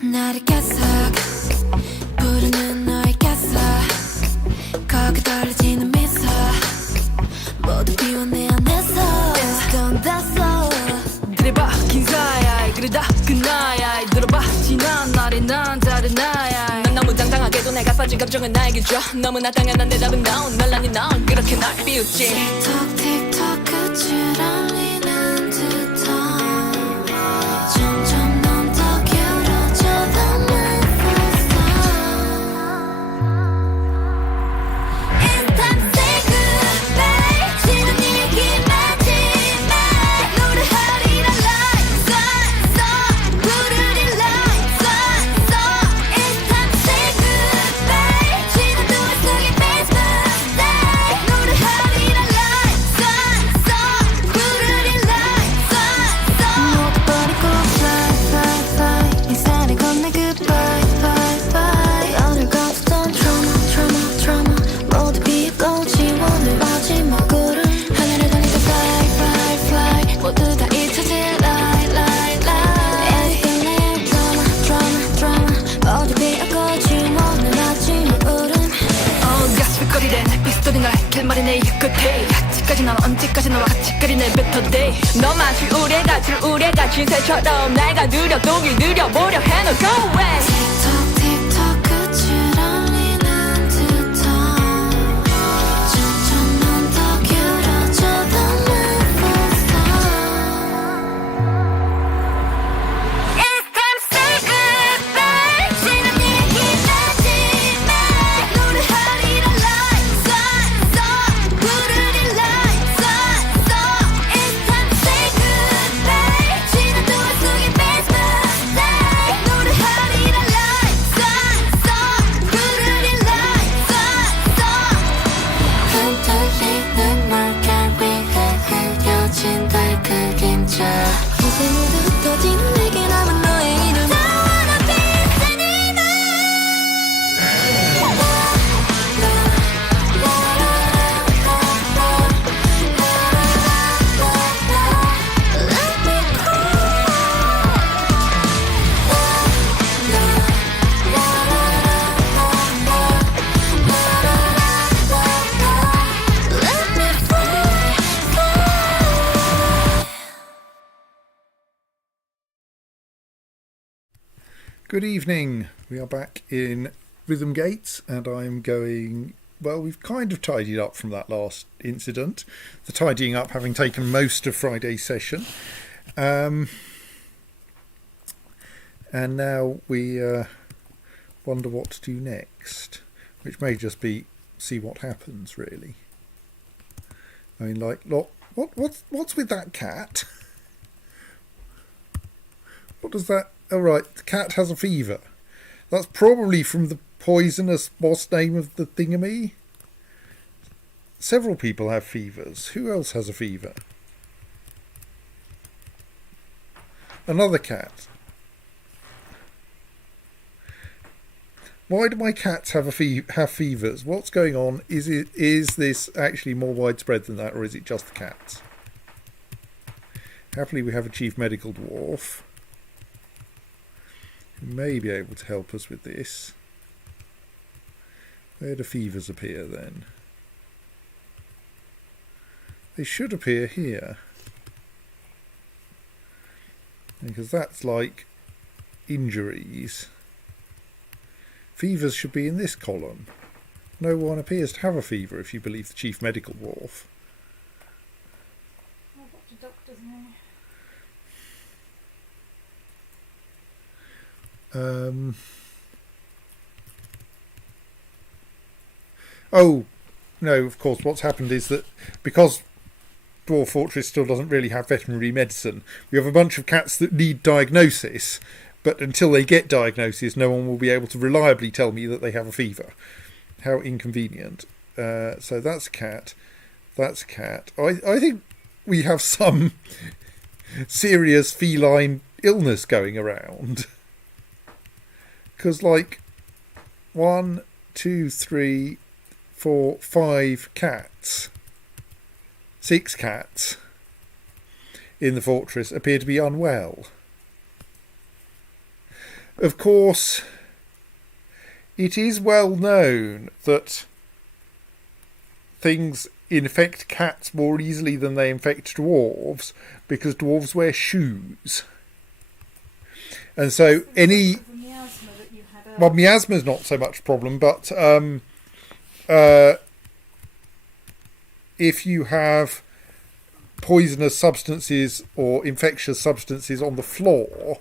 나를 계속 부르는 너의 가사 거기 떨어지는 미소 모두 비워 내 안에서 Don't that's all 그래봐 긴사야 그러다 끝나야 들어봐 지난 날이 난 다른 나야 난 너무 당당하게도 내가 빠진 감정은 나에게 줘 너무나 당연한 대답은 no 논란이 넌 그렇게 날 비웃지 틱톡 틱톡 끝을 알리는 듯한 점점 넌 더 기울어져 담은 It's time to say goodbye 지난 얘기 마지막 노래하리라 like sun 부르리 like sun It's time to say goodbye 지난 노래 속에 basement stay 노래하리라 like sun 부르리 like sun 모두 버리고 fly fly fly 이 산을 건너 goodbye bye bye 오늘 거쳤던 trauma trauma trauma 모두 비우고 지워내 마지막 구름 하늘을 가니까 fly fly fly 모두 다 잊혀질 lie lie lie Anything like drama drama drama 모두 비우고 지워내 마지막 구름 가스빛거리된 이 스토리 날 결말이 내 끝에 아직까지 난 언제까지 너와 같이 거리 내 better day 너마치 우레가 줄 우레가 진새처럼 날 가두려 독이 느려보려 해 너 go away 틱톡 틱톡 끝을 알리는 듯한 점점 넌 더 기울어져 담은 It's time to say goodbye 지난 얘기 마지막 노래하리라 like sun 부르리 like sun It's time to say goodbye 지난 노래 속에 basement stay 노래하리라 like sun 부르리 like sun 흔들리는 물결 위에 흐려진 달그 긴장 이제 모두 흩어지는 내게 남은 너의 이름 Don't wanna be anymore Let me Let me fly, fly. Good evening. We are back in Rhythmgates, and I'm going. Well, we've kind of tidied up from that last incident. The tidying up having taken most of Friday's session, and now we wonder what to do next, which may just be see what happens. Really, I mean, like, look, what's with that cat? What does that? Oh, right, the cat has a fever. That's probably from the poisonous boss name of the thingamy. Several people have fevers. Who else has a fever? Another cat. Why do my cats have have fevers? What's going on? Is this actually more widespread than that, or is it just the cats? Happily, we have a chief medical dwarf who may be able to help us with this. Where do fevers appear then? They should appear here, because that's like injuries. Fevers should be in this column. No one appears to have a fever if you believe the chief medical dwarf. I've got your doctor's name. Oh, no, of course, what's happened is that because Dwarf Fortress still doesn't really have veterinary medicine, we have a bunch of cats that need diagnosis, but until they get diagnosis, no one will be able to reliably tell me that they have a fever. How inconvenient. So that's a cat. That's a cat. I think we have some serious feline illness going around. Because, like, 1, 2, 3, for 5 cats, 6 cats in the fortress appear to be unwell. Of course, it is well known that things infect cats more easily than they infect dwarves, because dwarves wear shoes. And so any... Well, miasma's not so much a problem, but if you have poisonous substances or infectious substances on the floor,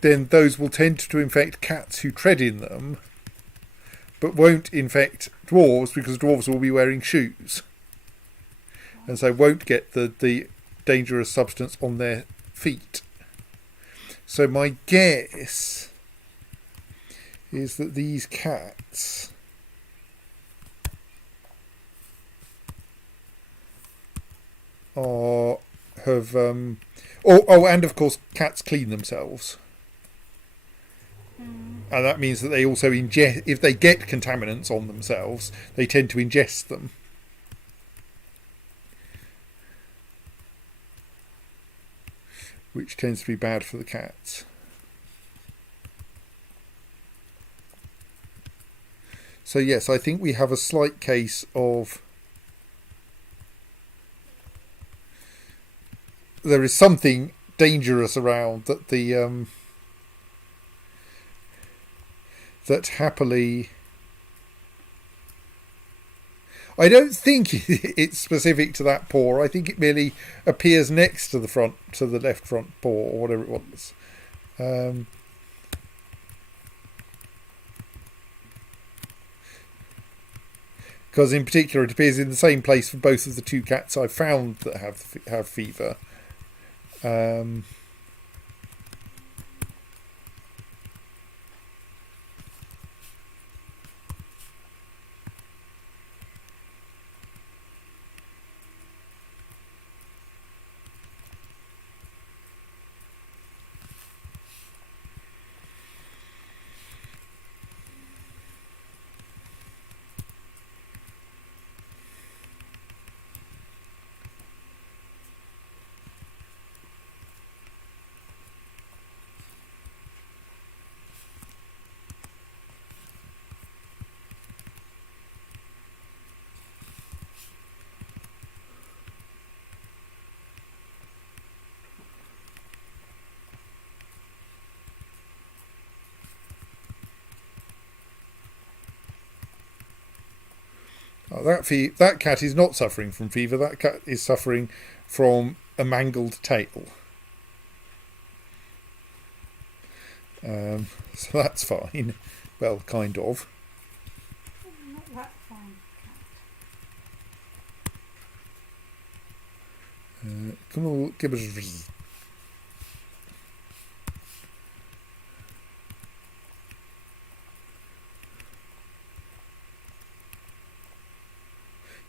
then those will tend to infect cats who tread in them, but won't infect dwarves, because dwarves will be wearing shoes, and so won't get the dangerous substance on their feet. So my guess is that these cats have and of course cats clean themselves. And that means that they also ingest, if they get contaminants on themselves, they tend to ingest them. Which tends to be bad for the cats. So yes, I think we have a slight case of... There is something dangerous around that that happily... I don't think it's specific to that paw. I think it merely appears next to the left front paw, or whatever it was. Because in particular, it appears in the same place for both of the 2 cats I've found that have fever. That cat is not suffering from fever. That cat is suffering from a mangled tail. So that's fine. Well, kind of. Not that fine cat. Come on, give us...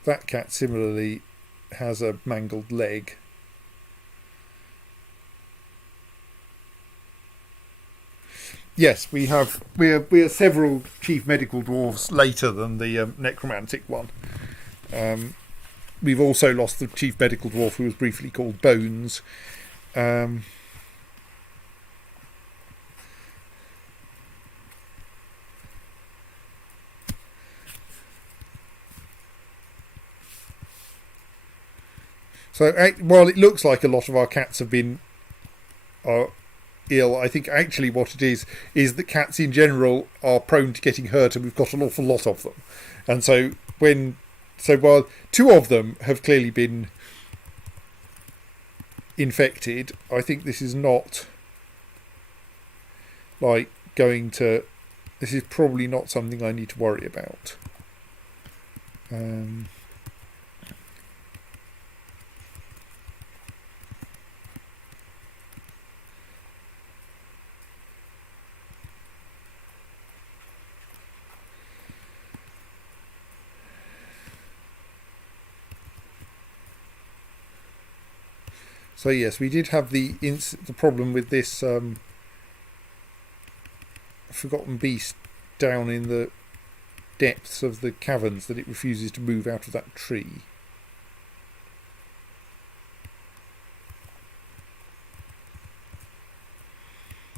That cat similarly has a mangled leg. Yes, we are several chief medical dwarves later than the necromantic one. We've also lost the chief medical dwarf, who was briefly called Bones. So while it looks like a lot of our cats have been ill, I think actually what it is that cats in general are prone to getting hurt, and we've got an awful lot of them. And so while 2 of them have clearly been infected, I think this is not like this is probably not something I need to worry about. So yes, we did have the problem with this forgotten beast down in the depths of the caverns that it refuses to move out of that tree.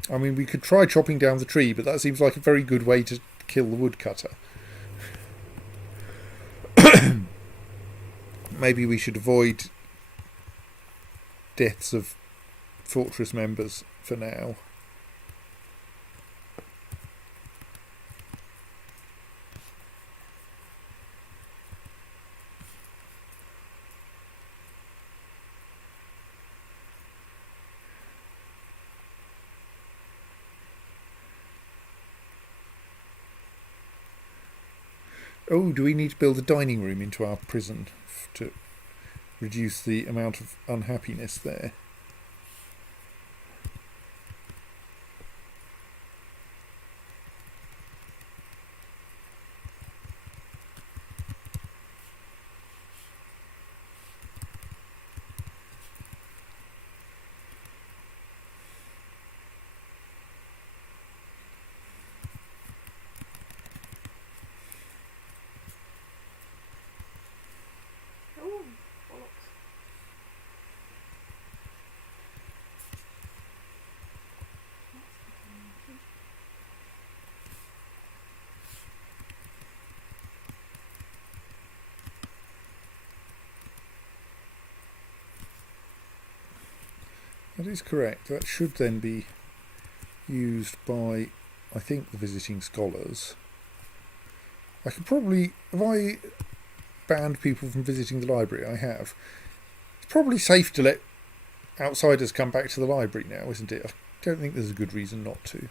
I mean, we could try chopping down the tree, but that seems like a very good way to kill the woodcutter. Maybe we should avoid deaths of fortress members for now. Oh, do we need to build a dining room into our prison to reduce the amount of unhappiness there? Oh, bollocks. That is correct. That should then be used by, I think, the visiting scholars. I could probably, have I banned people from visiting the library? I have. It's probably safe to let outsiders come back to the library now, isn't it? I don't think there's a good reason not to.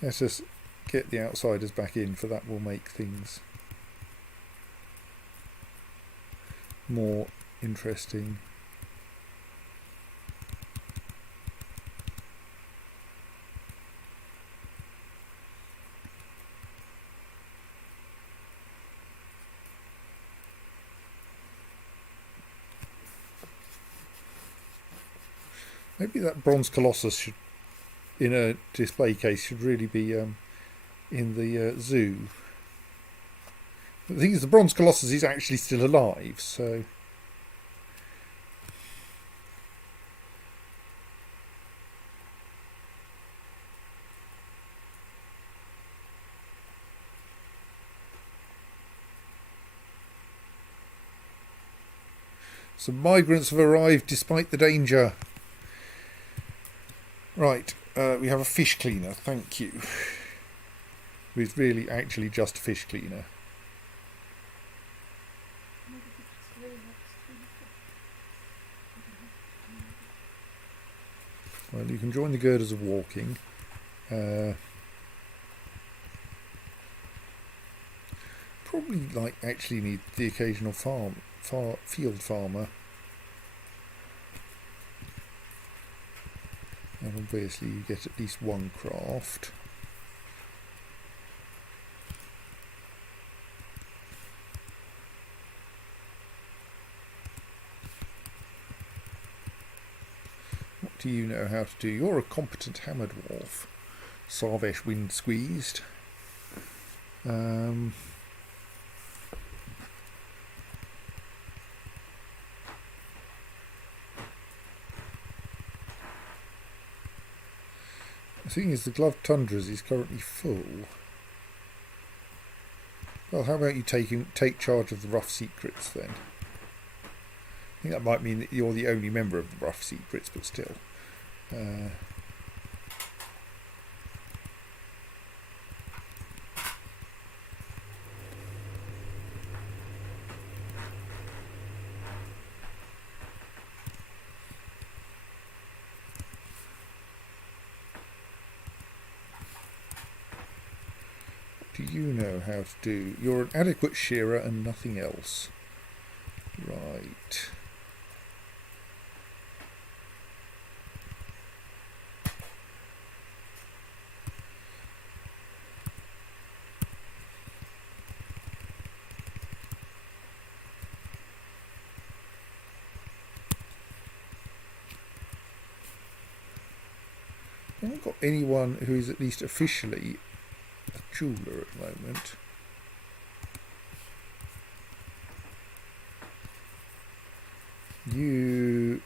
Let's just get the outsiders back in, for that will make things more interesting. Maybe that bronze colossus should, in a display case, should really be in the zoo. The thing is, the bronze colossus is actually still alive, so some migrants have arrived despite the danger. Right, we have a fish cleaner, thank you. It's really actually just a fish cleaner. Well, you can join the girders of walking. Probably actually need the occasional field farmer. And obviously you get at least one craft. What do you know how to do? You're a competent hammer dwarf. Sarvesh wind squeezed. The thing is, the gloved tundras is currently full. Well, how about you take charge of the rough secrets then? I think that might mean that you're the only member of the rough secrets, but still. Do you know how to do? You're an adequate shearer and nothing else. Right. I haven't got anyone who is at least officially jeweller at the moment. You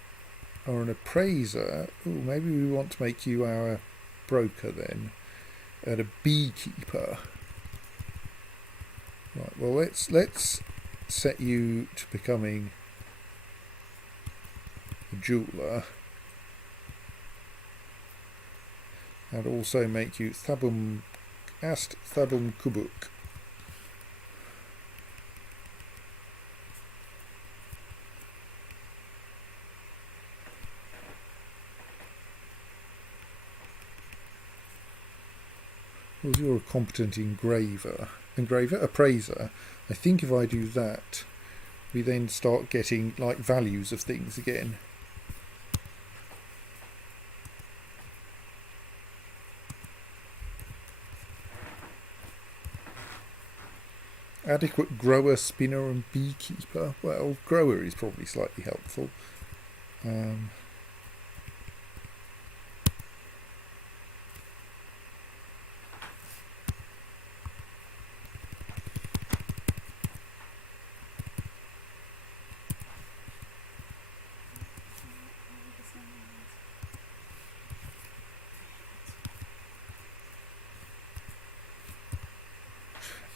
are an appraiser. Oh, maybe we want to make you our broker then, and a beekeeper. Right. Well, let's set you to becoming a jeweller, and also make you Thabum Kubuk. Well, you're a competent appraiser. I think if I do that, we then start getting like values of things again. Adequate grower, spinner and beekeeper. Well, grower is probably slightly helpful.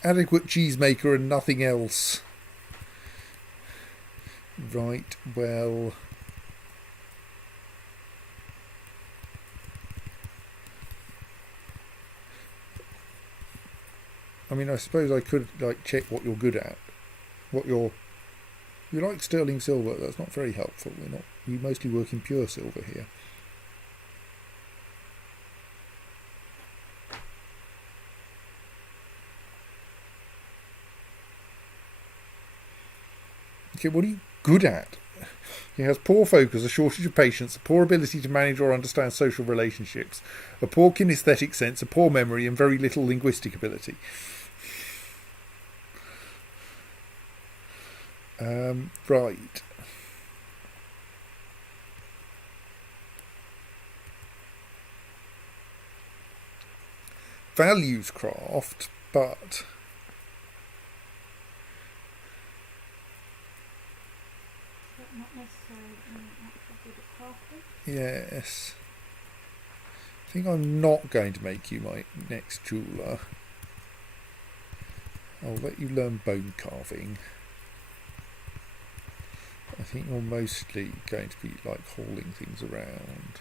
Adequate cheesemaker and nothing else. Right, well... I mean, I suppose I could like check what you're good at. You like sterling silver, that's not very helpful. You mostly work in pure silver here. Okay, what are you good at? He has poor focus, a shortage of patience, a poor ability to manage or understand social relationships, a poor kinesthetic sense, a poor memory, and very little linguistic ability. Right. Values craft, but... Not necessarily actually good at crafting. Yes. I think I'm not going to make you my next jeweller. I'll let you learn bone carving. I think you're mostly going to be like hauling things around.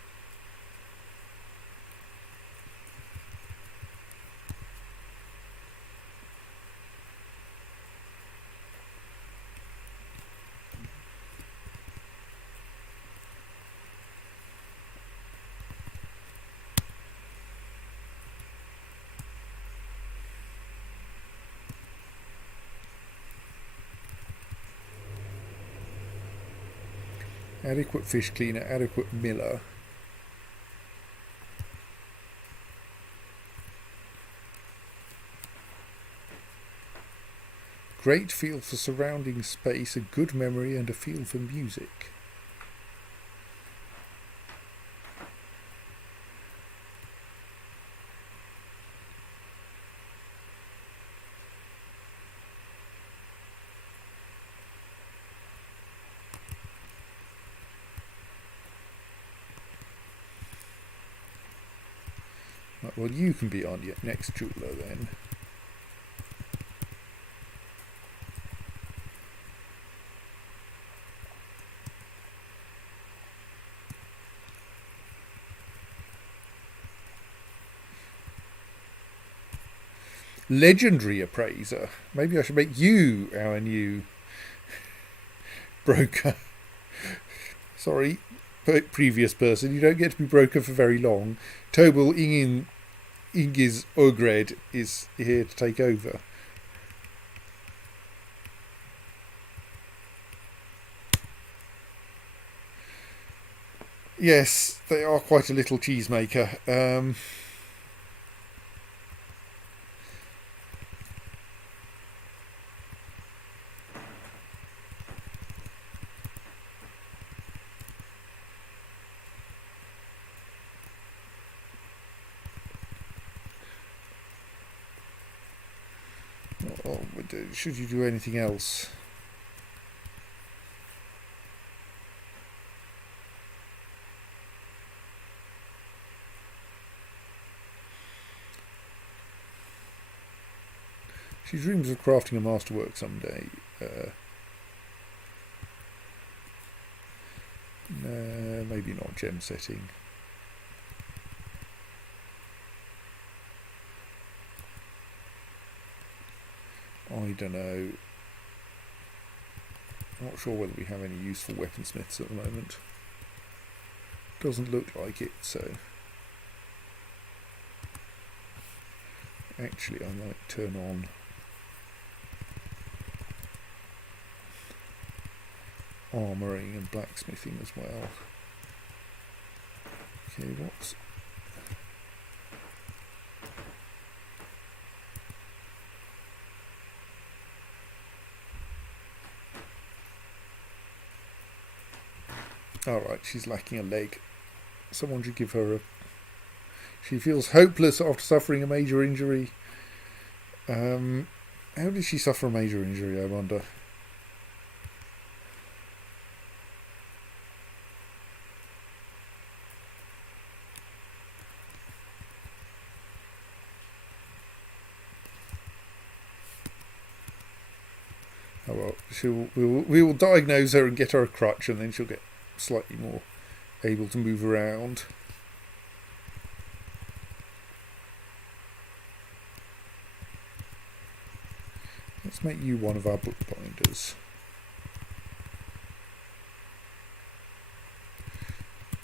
Adequate fish cleaner, adequate miller. Great feel for surrounding space, a good memory and a feel for music. Right, well, you can be on your next jeweller then. Legendary appraiser. Maybe I should make you our new broker. Sorry, previous person. You don't get to be broker for very long. Tobel Ingiz Ogred is here to take over. Yes, they are quite a little cheesemaker. should you do anything else? She dreams of crafting a masterwork someday. No, maybe not gem setting. I don't know. Not sure whether we have any useful weaponsmiths at the moment. Doesn't look like it, so actually I might turn on armouring and blacksmithing as well. Okay, what's... Alright, she's lacking a leg. Someone should give her a... She feels hopeless after suffering a major injury. How did she suffer a major injury, I wonder? Oh well, we will diagnose her and get her a crutch, and then she'll get slightly more able to move around. Let's make you one of our bookbinders.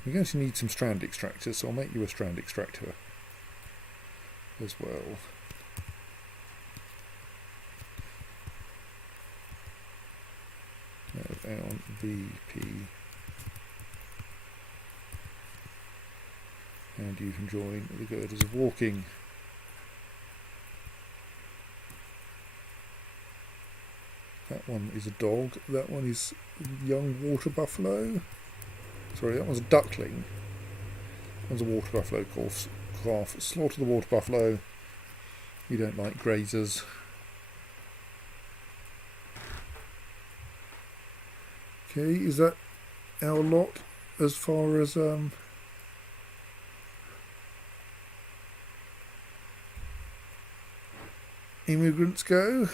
We're going to need some strand extractors, so I'll make you a strand extractor as well. Down VP, and you can join the girders of walking. That one is a dog. That one is young water buffalo. Sorry, that one's a duckling. That one's a water buffalo calf. Slaughter the water buffalo. We don't like grazers. Okay, is that our lot as far as immigrants go?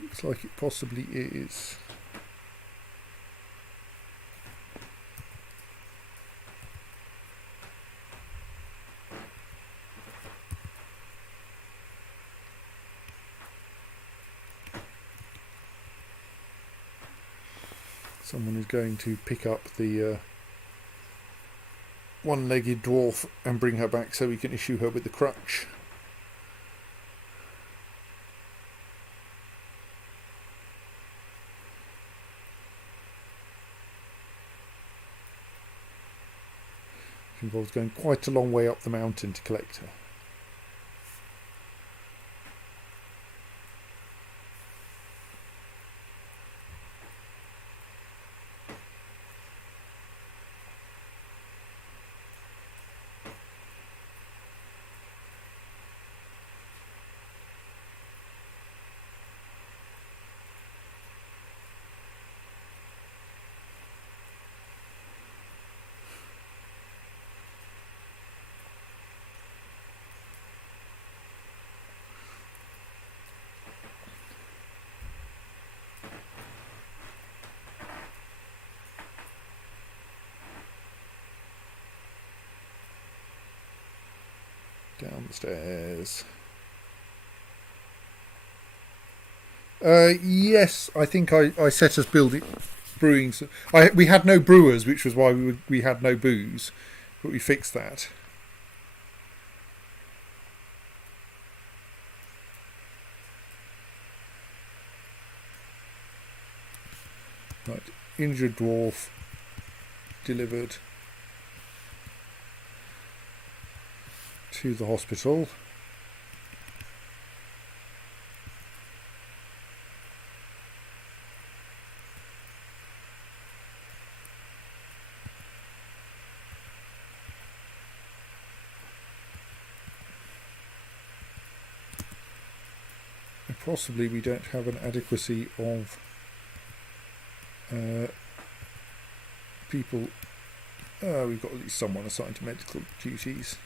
Looks like it possibly is. Someone is going to pick up the one-legged dwarf and bring her back so we can issue her with the crutch. It involves going quite a long way up the mountain to collect her. Down the stairs. Yes, I think I set us brewing. We had no brewers, which was why we had no booze, but we fixed that. Right, injured dwarf delivered to the hospital. possibly we don't have an adequacy of people. We've got at least someone assigned to medical duties.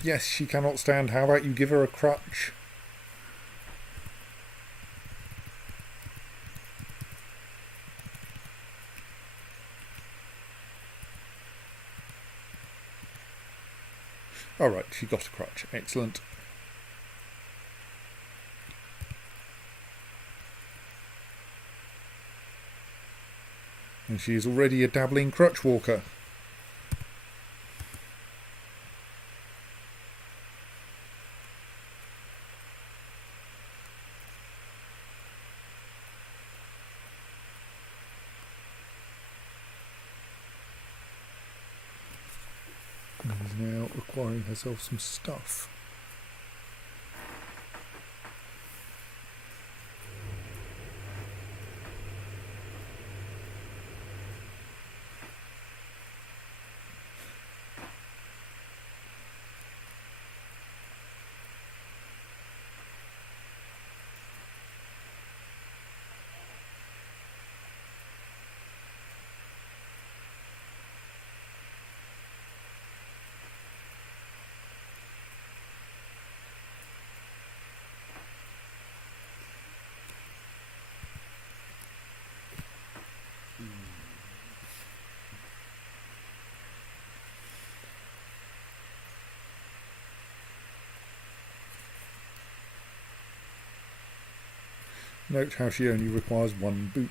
Yes, she cannot stand. How about you give her a crutch? All right, she got a crutch. Excellent. And she is already a dabbling crutch walker. And is now acquiring herself some stuff. Note how she only requires one boot.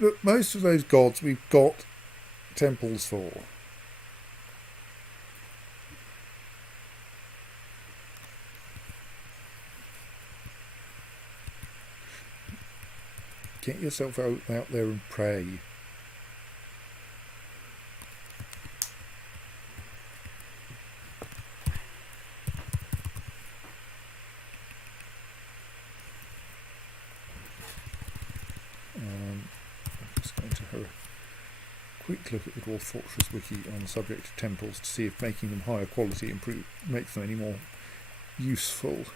Look, most of those gods we've got temples for. Get yourself out there and pray. Quick look at the Dwarf Fortress wiki on the subject of temples to see if making them higher quality makes them any more useful.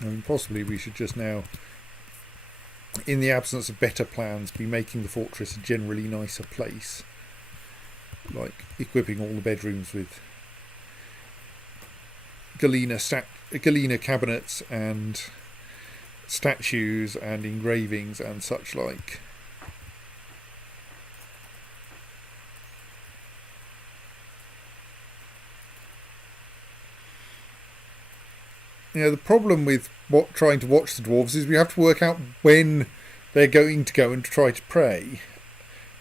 I mean, possibly we should just now, in the absence of better plans, be making the fortress a generally nicer place, like equipping all the bedrooms with Galena cabinets and statues and engravings and such like. You know, the problem with trying to watch the dwarves is we have to work out when they're going to go and try to pray,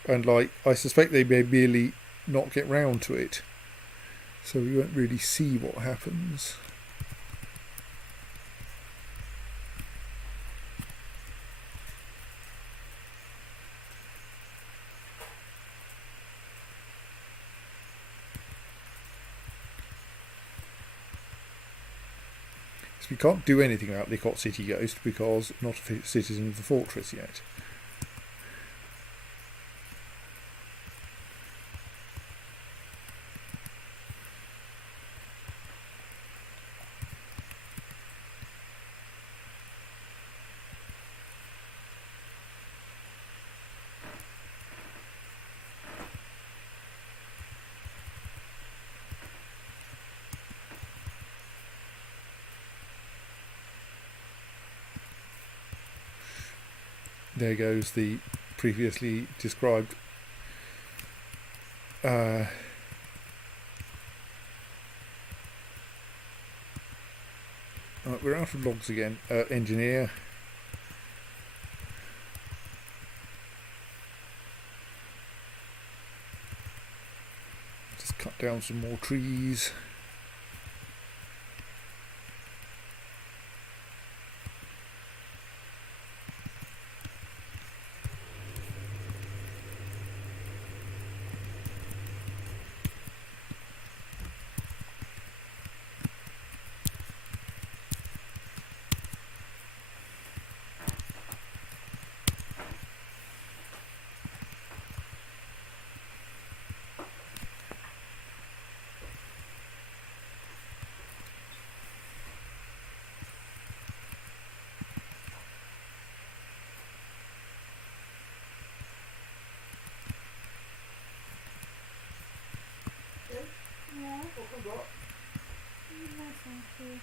and like I suspect they may merely not get round to it, so we won't really see what happens. We can't do anything about Licot City Ghost because not a citizen of the fortress yet. There goes the previously described Right, we're out of logs again. Engineer. Just cut down some more trees. Yeah. No, thank you.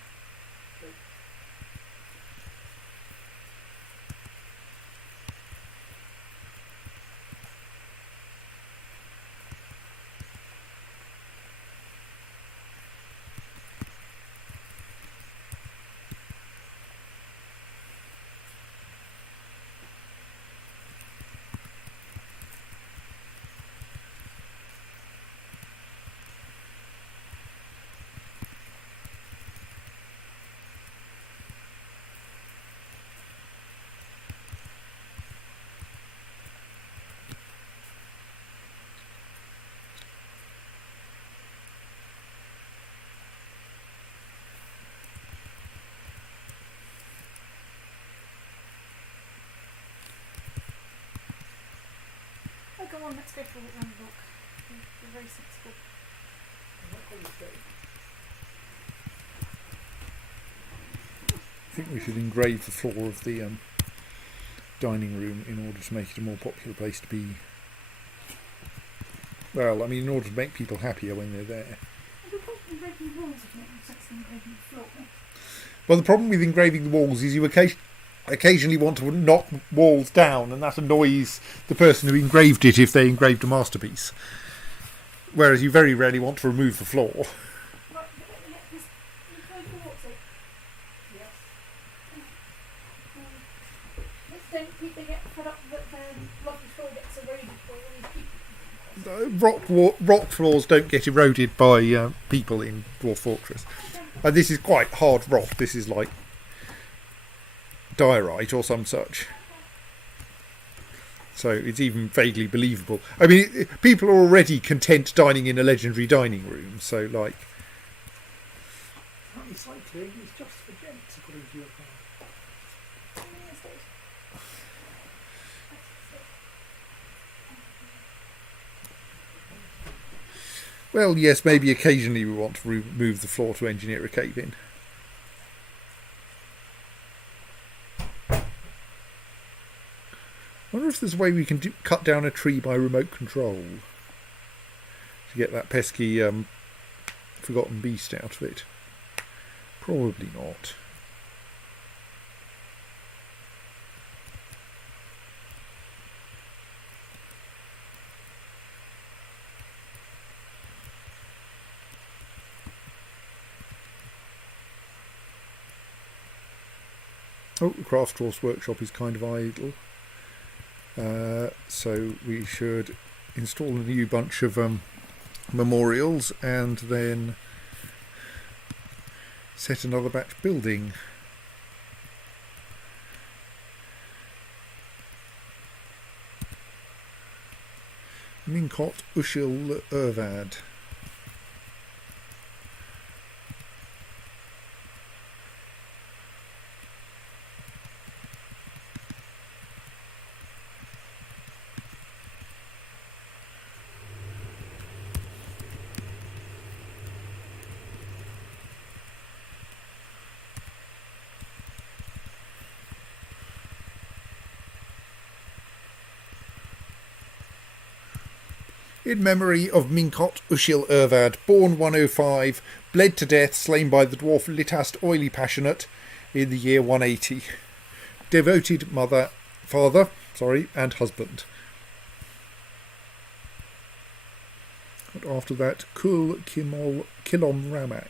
Oh, go on, let's go for a walk round the block. You're very sensible. I think we should engrave the floor of the dining room in order to make it a more popular place to be. Well, I mean, in order to make people happier when they're there. We've got engraving walls, isn't it? That's engraving the floor. Well, the problem with engraving the walls is you occasionally want to knock walls down, and that annoys the person who engraved it if they engraved a masterpiece. Whereas you very rarely want to remove the floor. Right, but let me get this. You play for what's it? Yes. Let's don't people get fed up that their lovely floor gets eroded by all these people. Rock floors don't get eroded by people in Dwarf Fortress. And this is quite hard rock. This is like diorite or some such. So it's even vaguely believable. I mean, people are already content dining in a legendary dining room. So, like... Recycling is just for gents, according to your plan. Well, yes, maybe occasionally we want to remove the floor to engineer a cave in. I wonder if there's a way we can cut down a tree by remote control to get that pesky forgotten beast out of it. Probably not. Oh, the Craft Horse Workshop is kind of idle. So we should install a new bunch of memorials and then set another batch building. Minkot Ushil Urvad. In memory of Minkot Ushil Urvad, born 105, bled to death, slain by the dwarf Litast Oily Passionate in the year 180. Devoted father, and husband. And after that, Kul Kilom Ramak.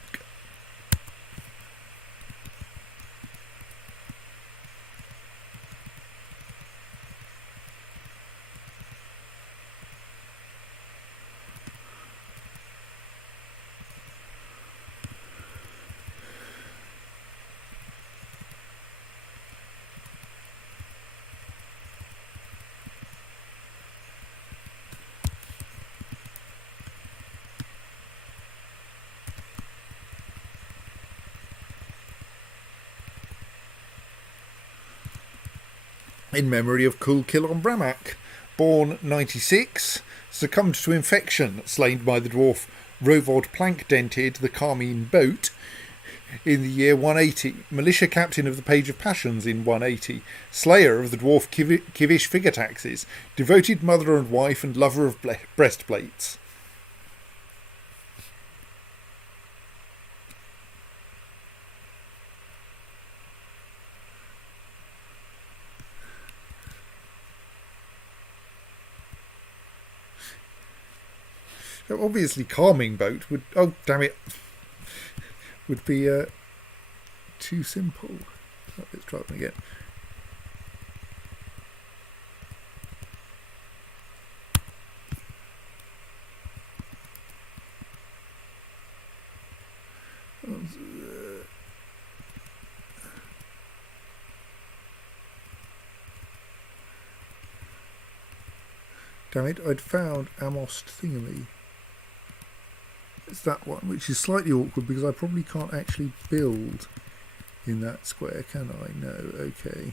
in memory of Cool Kill on Bramak, born 96, succumbed to infection, slain by the dwarf Rovod Plank-dented the Carmine Boat in the year 180, militia captain of the Page of Passions in 180, slayer of the dwarf Kivish figure taxes, devoted mother and wife and lover of breastplates. So obviously calming boat would, oh damn it, would be too simple. Oh, let's try them again. Damn it, I'd found Amost Thingamy. It's that one, which is slightly awkward because I probably can't actually build in that square, can I? No, okay.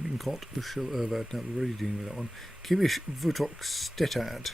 Minkot Ushel Ervad, now we're already dealing with that one. Kivish Vutok Stetad.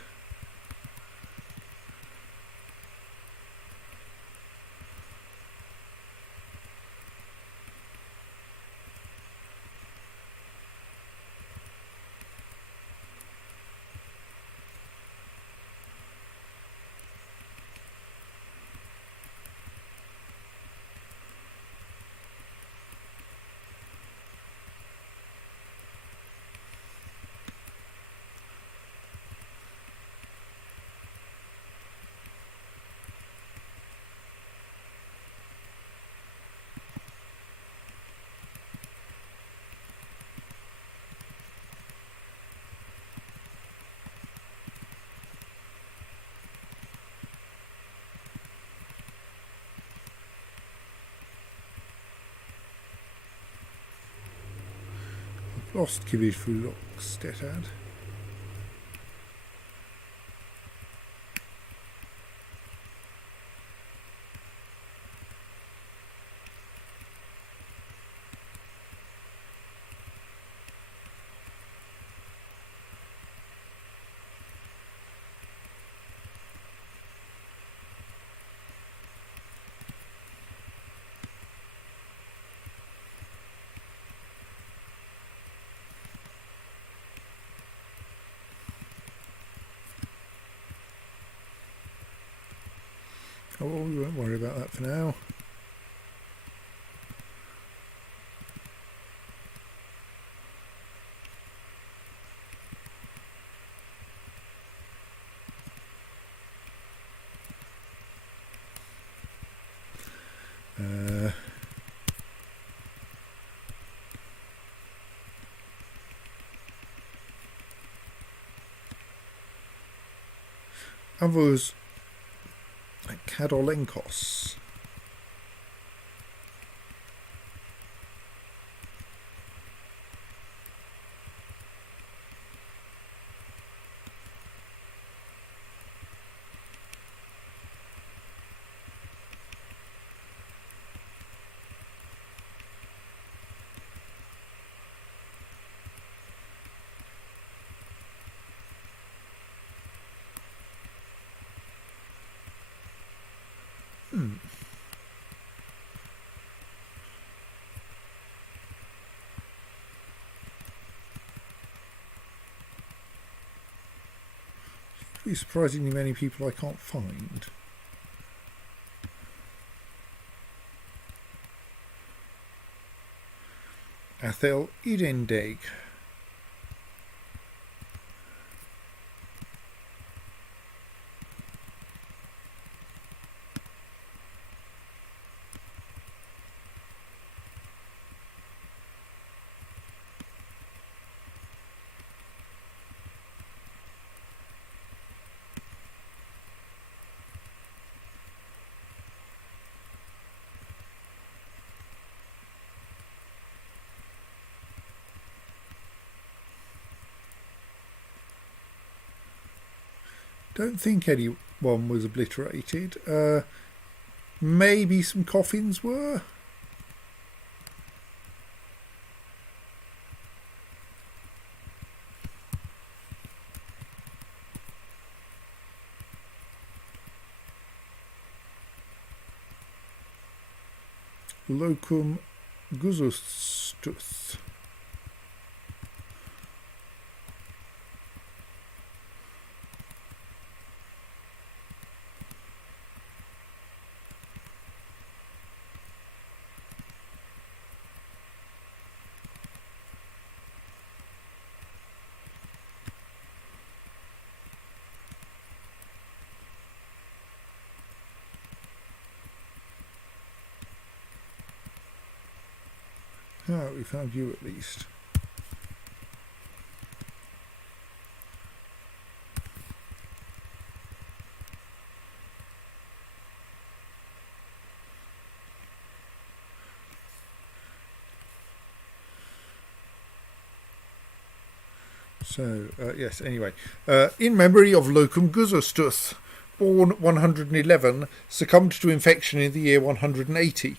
Lost Kivish Vutok Stetad. Oh, well, we won't worry about that for now. Avos Kadolenkos. Surprisingly many people I can't find. Athel Idendeg. Don't think anyone was obliterated. Maybe some coffins were. Locum guzustus. Ah, we found you at least. So, yes, anyway. In memory of Locum Guzustus, born 111, succumbed to infection in the year 180.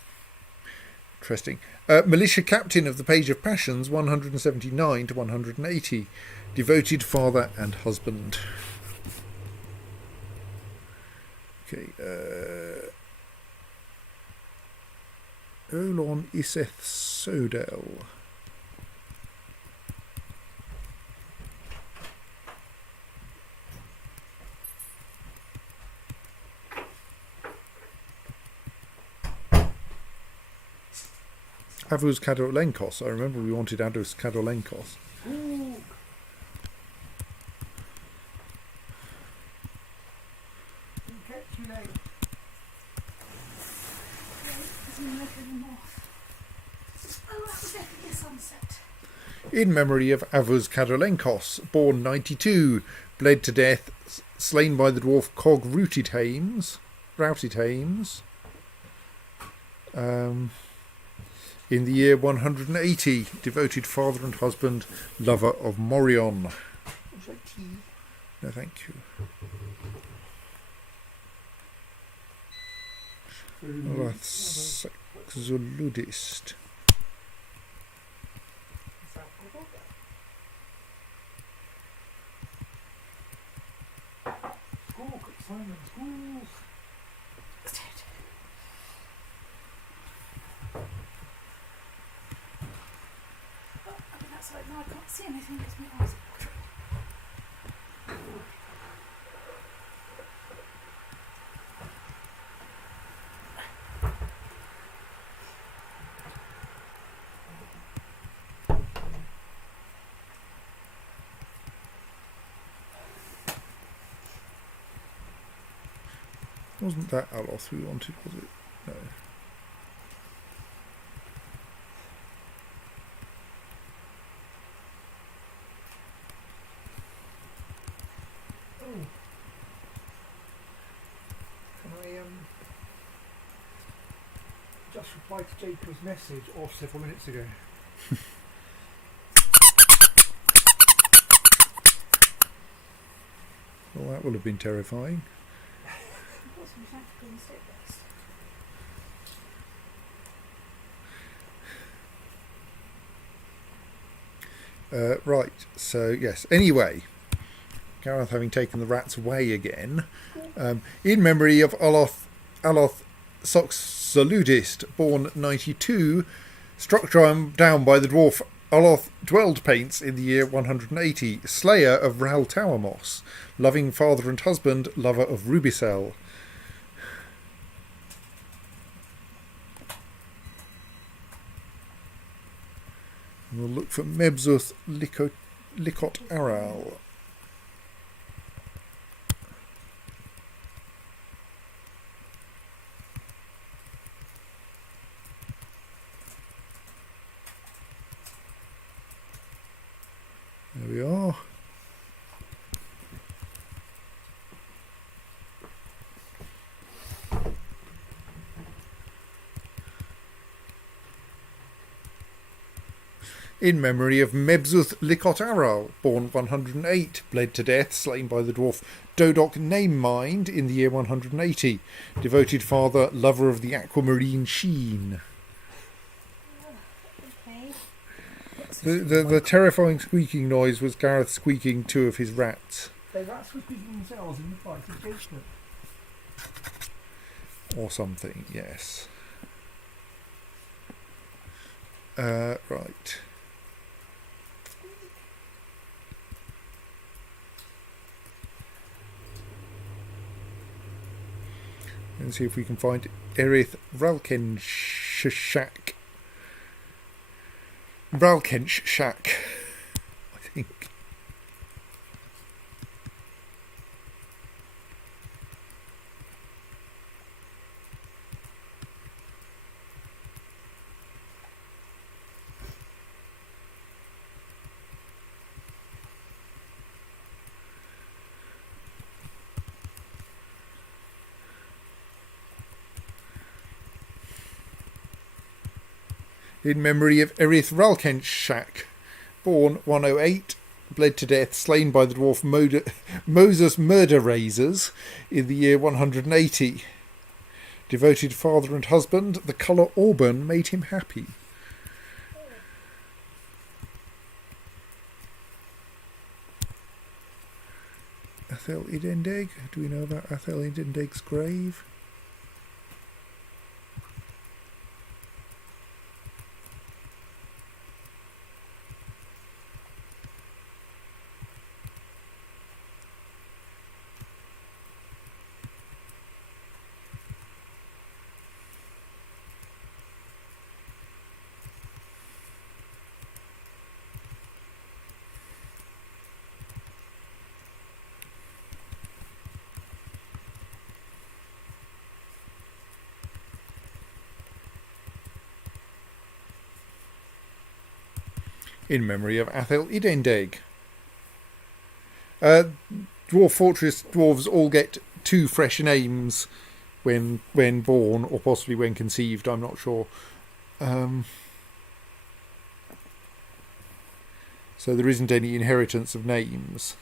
Interesting. Militia captain of the Page of Passions, 179 to 180. Devoted father and husband. Okay. Olon Iseth Sodel. Avus Kadolenkos. I remember we wanted Avus Kadolenkos. Ooh. Didn't get too late. Oh, that was definitely a sunset. In memory of Avus Kadolenkos, born 92, bled to death, slain by the dwarf Cog Routed Hames. In the year 180, devoted father and husband, lover of Morion. Would you like tea? No, thank you. Xoludist. School, Simon, school. I've been outside now, I can't see anything because my eyes are watering. Wasn't that Aloth we wanted, was it? No. Oh. Can I just reply to Jacob's message of several minutes ago? Well, that will have been terrifying. I've got some tactical mistake based. Right, so yes. Anyway, Gareth having taken the rats away again, in memory of Aloth Soxoludist, born 92, struck down by the dwarf Aloth Dwelled Paints in the year 180, slayer of Ral Towermoss, loving father and husband, lover of Rubicel. We'll look for Mebzuth Likot Aral. There we are. In memory of Mebzuth Likot Aral, born 108, bled to death, slain by the dwarf Dodok Namemind in the year 180. Devoted father, lover of the aquamarine sheen. Okay. The terrifying squeaking noise was Gareth squeaking two of his rats. The rats were speaking themselves in the fight against them. Or something, yes. Right. Let's see if we can find Erith Vralkenshak. Vralkenshak, I think. In memory of Erith Vralkenshak, born 108, bled to death, slain by the dwarf Moses Murder Razors in the year 180. Devoted father and husband, the colour auburn made him happy. Athel Idendeg, do we know about Athel Idendeg's grave? In memory of Athel Idendeg. Dwarf Fortress dwarves all get 2 fresh names when born, or possibly when conceived, I'm not sure. So there isn't any inheritance of names.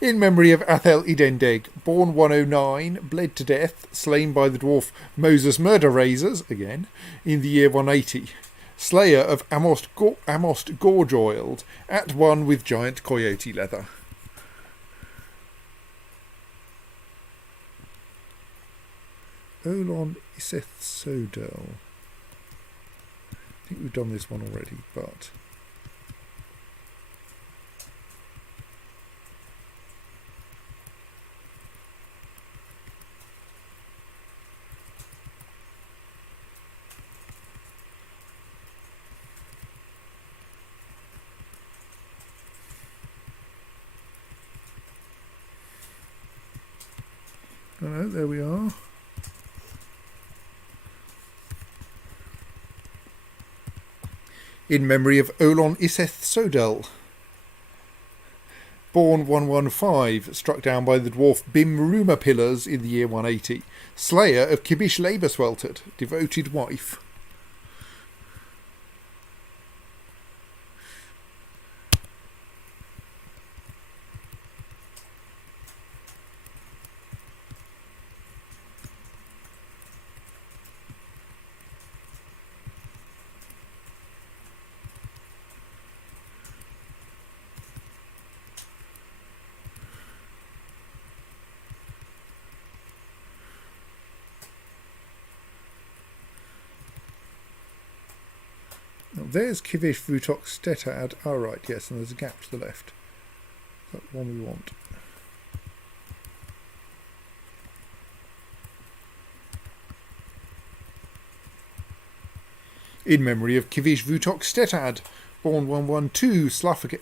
In memory of Athel Idendeg, born 109, bled to death, slain by the dwarf Moses Murder Razors, again, in the year 180. Slayer of Amost Gorgeoiled, at one with giant coyote leather. Olon Iseth Sodel. I think we've done this one already, but... Oh no, there we are. In memory of Olon Iseth Sodel, born 115, struck down by the dwarf Bim Ruma Pillars in the year 180. Slayer of Kibish Laborsweltered, devoted wife. There's Kivish Vutok Stetad. Oh, right, yes, and there's a gap to the left. That's the one we want. In memory of Kivish Vutok Stetad, born 112,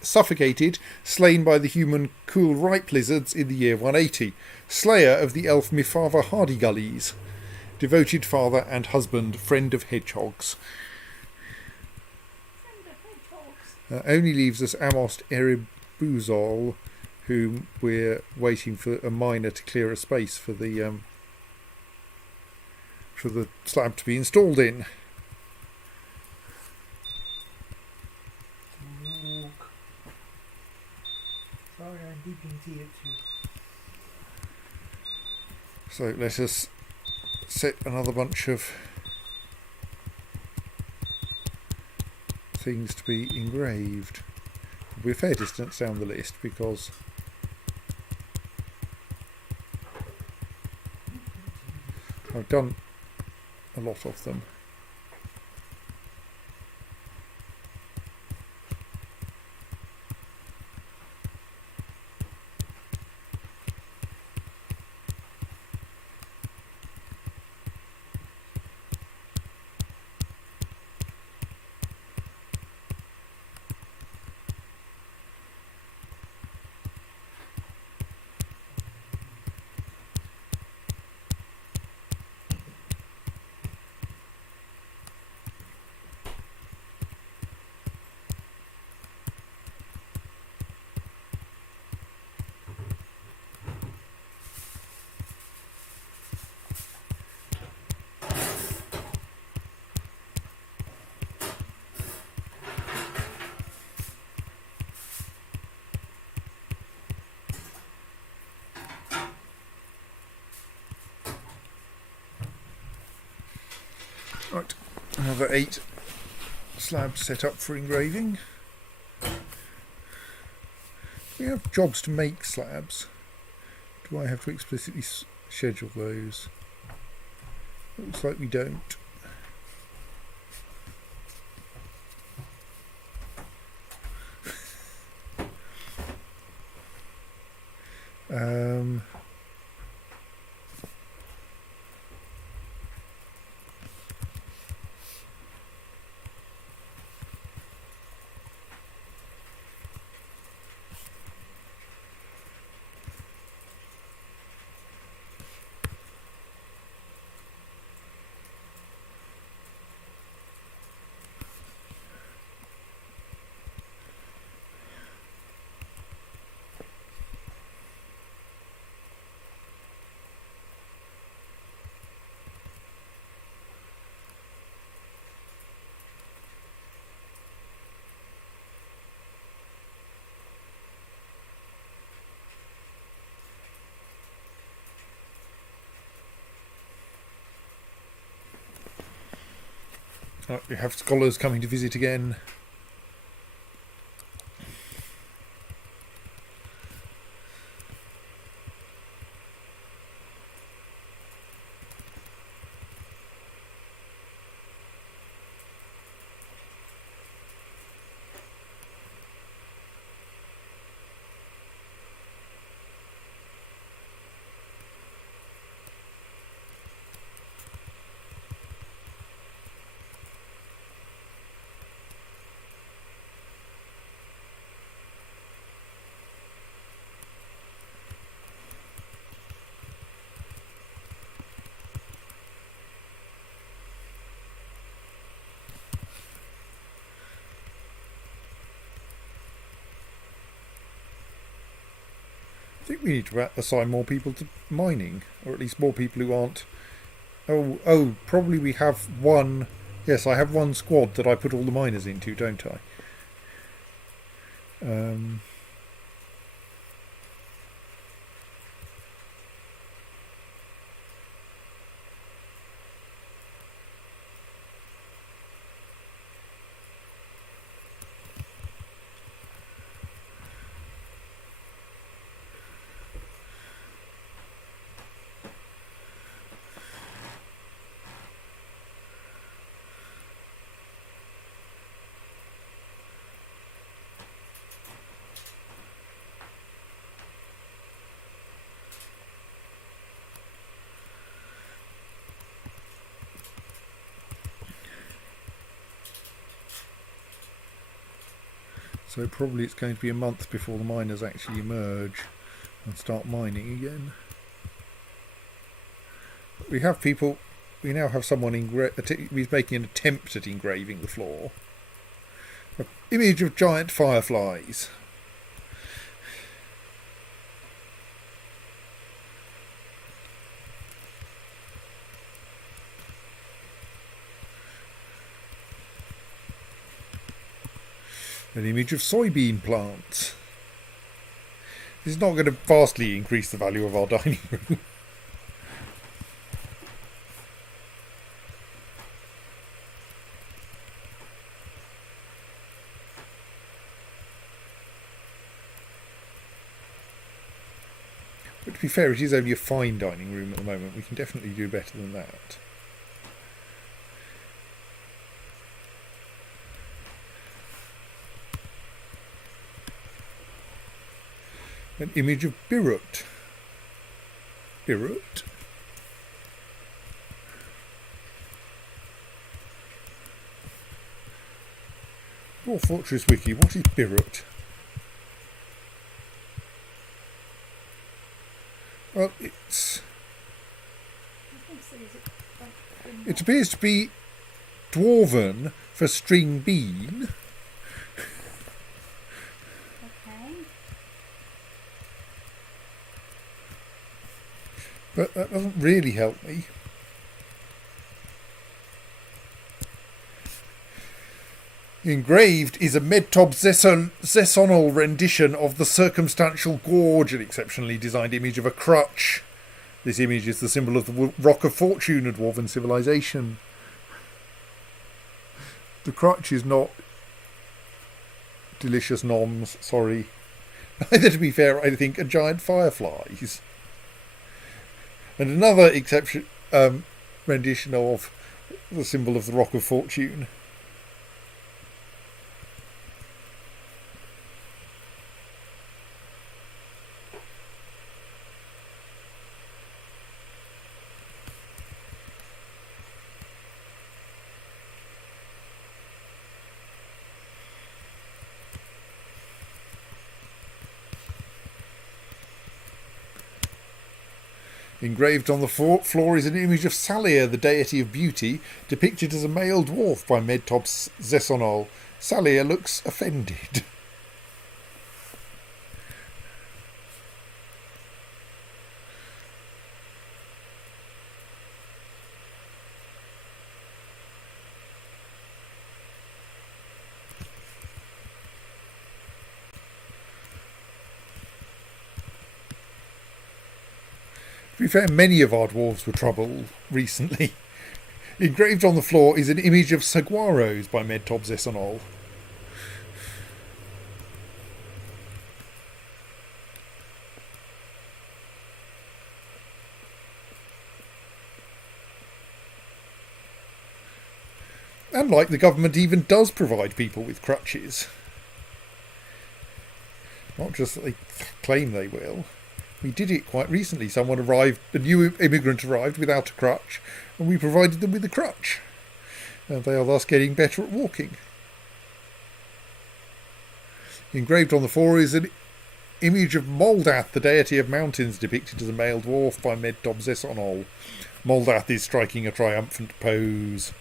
suffocated, slain by the human cool ripe lizards in the year 180. Slayer of the elf Mifava Hardygullies. Devoted father and husband, friend of hedgehogs. Only leaves us Amos Eribuzol, whom we're waiting for a miner to clear a space for the slab to be installed in. dignity it too. So let us set another bunch of things to be engraved. We're a fair distance down the list because I've done a lot of them. Right, another 8 slabs set up for engraving. We have jobs to make slabs. Do I have to explicitly schedule those? Looks like we don't. We have scholars coming to visit again. I think we need to assign more people to mining, or at least more people who aren't. Oh, probably we have one. Yes, I have one squad that I put all the miners into, don't I? So probably it's going to be a month before the miners actually emerge and start mining again. We have people. We now have someone who's making an attempt at engraving the floor. An image of giant fireflies. An image of soybean plants. This is not going to vastly increase the value of our dining room. But to be fair, it is only a fine dining room at the moment. We can definitely do better than that. An image of Birut. Birut? Dwarf Fortress Wiki, what is Birut? Well, it appears to be Dwarven for string bean. Okay. But that doesn't really help me. Engraved is a Medtob Zesonal rendition of the circumstantial gorge, an exceptionally designed image of a crutch. This image is the symbol of the Rock of Fortune, a dwarven civilization. The crutch is not delicious noms, sorry. Neither, to be fair, I think, are giant fireflies. And another exception rendition of the symbol of the Rock of Fortune. Engraved on the floor is an image of Salia, the deity of beauty, depicted as a male dwarf by Medtob Zesonol. Salia looks offended. To be fair, many of our dwarves were troubled recently. Engraved on the floor is an image of saguaros by Medtob Zesonol. And like the government even does provide people with crutches. Not just that they claim they will. We did it quite recently. Someone arrived, a new immigrant arrived without a crutch, and we provided them with a crutch. And they are thus getting better at walking. Engraved on the floor is an image of Moldath, the deity of mountains, depicted as a male dwarf by Medtob Zesonol. Moldath is striking a triumphant pose.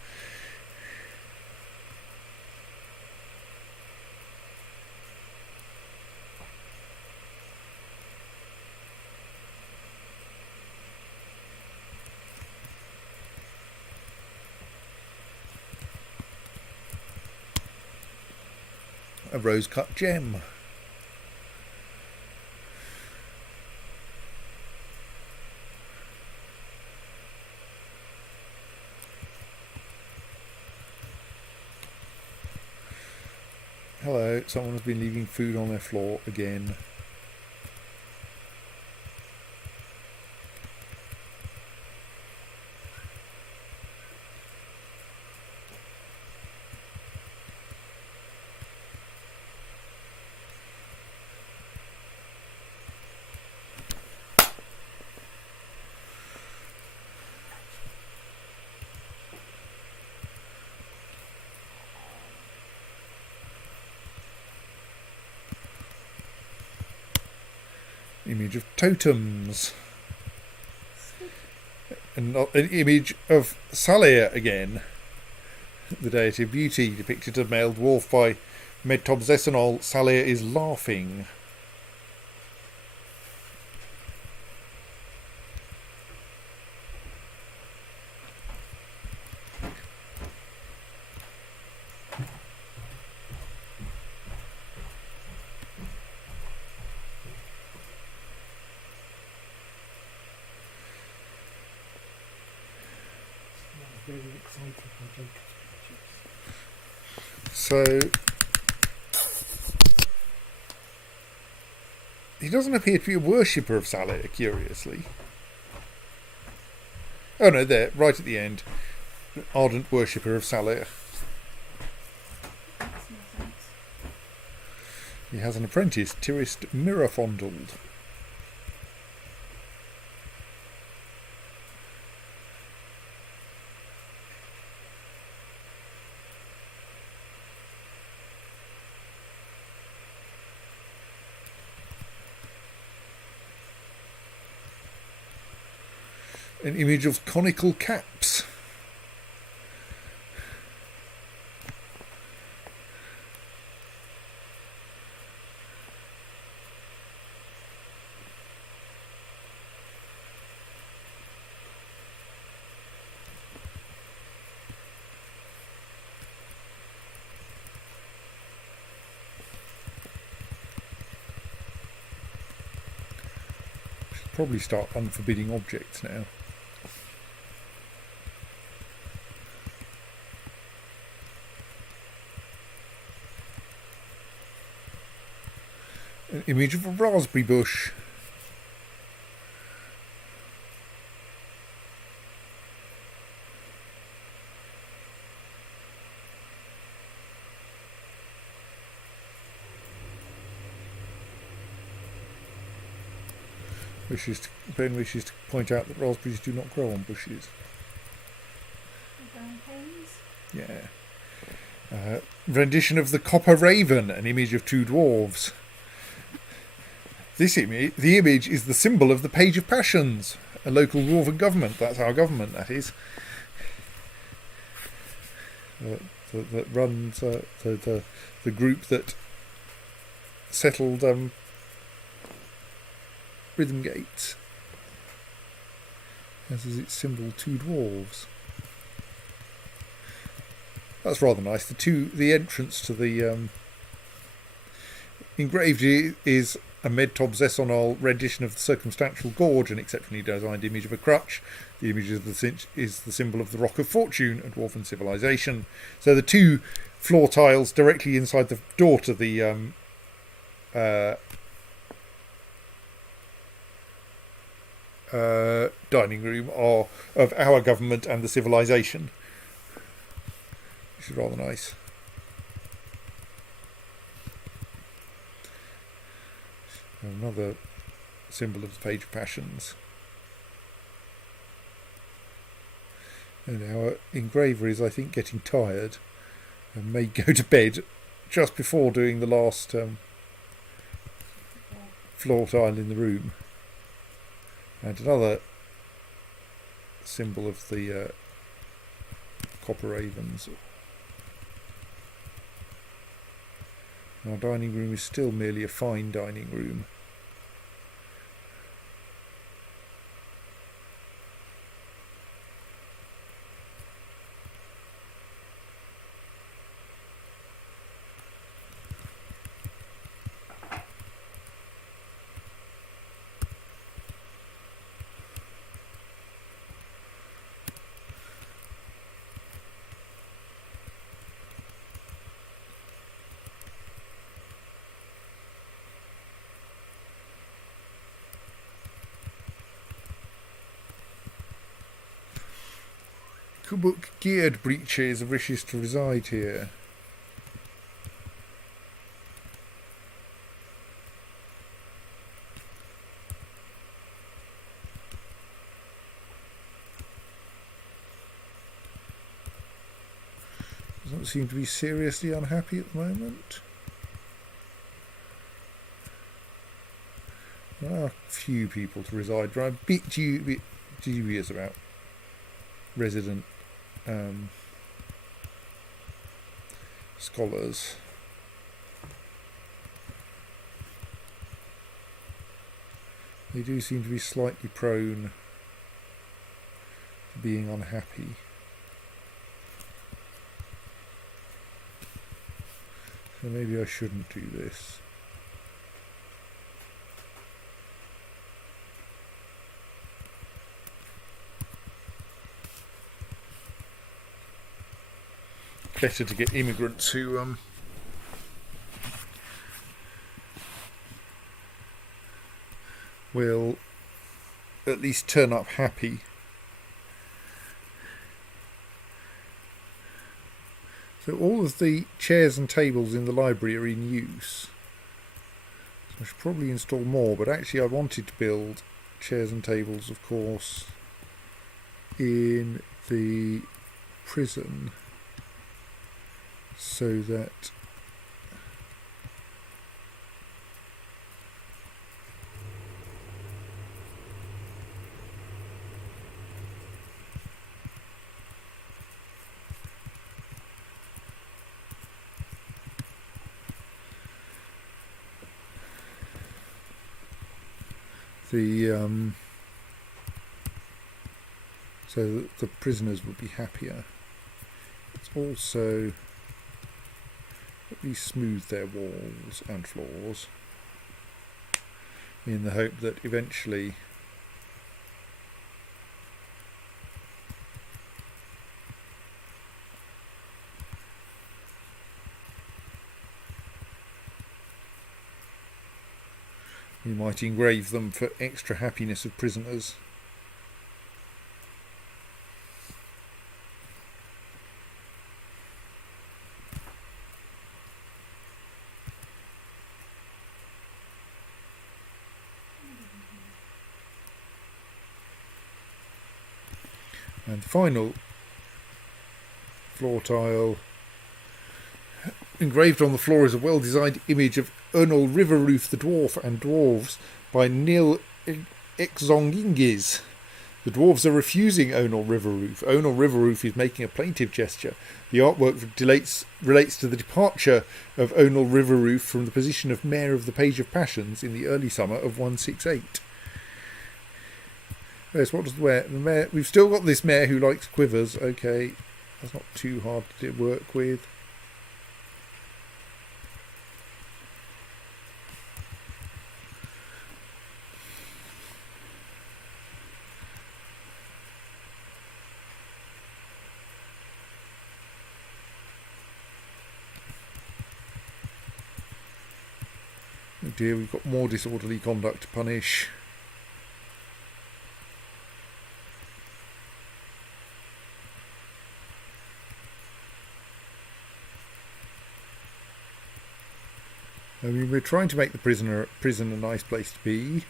A rose-cut gem. Hello, someone has been leaving food on their floor again. Image of totems. And an image of Salia again, the deity of beauty, depicted as a male dwarf by Medtob Zesonol. Salia is laughing. excited by Jacob's pictures. So he doesn't appear to be a worshipper of Saleh, curiously. Oh no, there, right at the end. Ardent worshipper of Saleh. Makes no sense. He has an apprentice, Tirist Mirafondled. An image of conical caps. Should probably start unforbidding objects now. An image of a raspberry bush. Ben wishes to point out that raspberries do not grow on bushes. Brown pens. Yeah. Rendition of the Copper Raven, an image of two dwarves. The image is the symbol of the Page of Passions, a local dwarven government. That's our government, that is. That runs the group that settled Rhythmgates. As is its symbol, two dwarves. That's rather nice. The entrance to the engraved is a Medtob Zesonol rendition of the circumstantial gorge, an exceptionally designed image of a crutch. The image is the symbol of the Rock of Fortune, a dwarven civilization. So the two floor tiles directly inside the door to the dining room are of our government and the civilization, which is rather nice. Another symbol of the Page of Passions. And our engraver is, I think, getting tired and may go to bed just before doing the last floor tile in the room. And another symbol of the Copper Ravens. Our dining room is still merely a fine dining room. Kubuk geared breeches wishes to reside here. Doesn't seem to be seriously unhappy at the moment. There are a few people to reside, but I'm a bit dubious about resident scholars. They do seem to be slightly prone to being unhappy. So maybe I shouldn't do this. better to get immigrants who will at least turn up happy. So all of the chairs and tables in the library are in use. So I should probably install more, but actually I wanted to build chairs and tables, of course, in the prison, so that so that the prisoners would be happier. It's also at least smooth their walls and floors, in the hope that eventually we might engrave them for extra happiness of prisoners. And the final floor tile engraved on the floor is a well-designed image of Ernol Riverroof the Dwarf and Dwarves by Neil Exongingis. The dwarves are refusing Ernol Riverroof. Ernol Riverroof is making a plaintive gesture. The artwork relates to the departure of Ernol Riverroof from the position of Mayor of the Page of Passions in the early summer of 168. Yes, what does the mayor? We've still got this mayor who likes quivers. Okay, that's not too hard to work with. Oh dear, we've got more disorderly conduct to punish. I mean, we're trying to make the prison a nice place to be.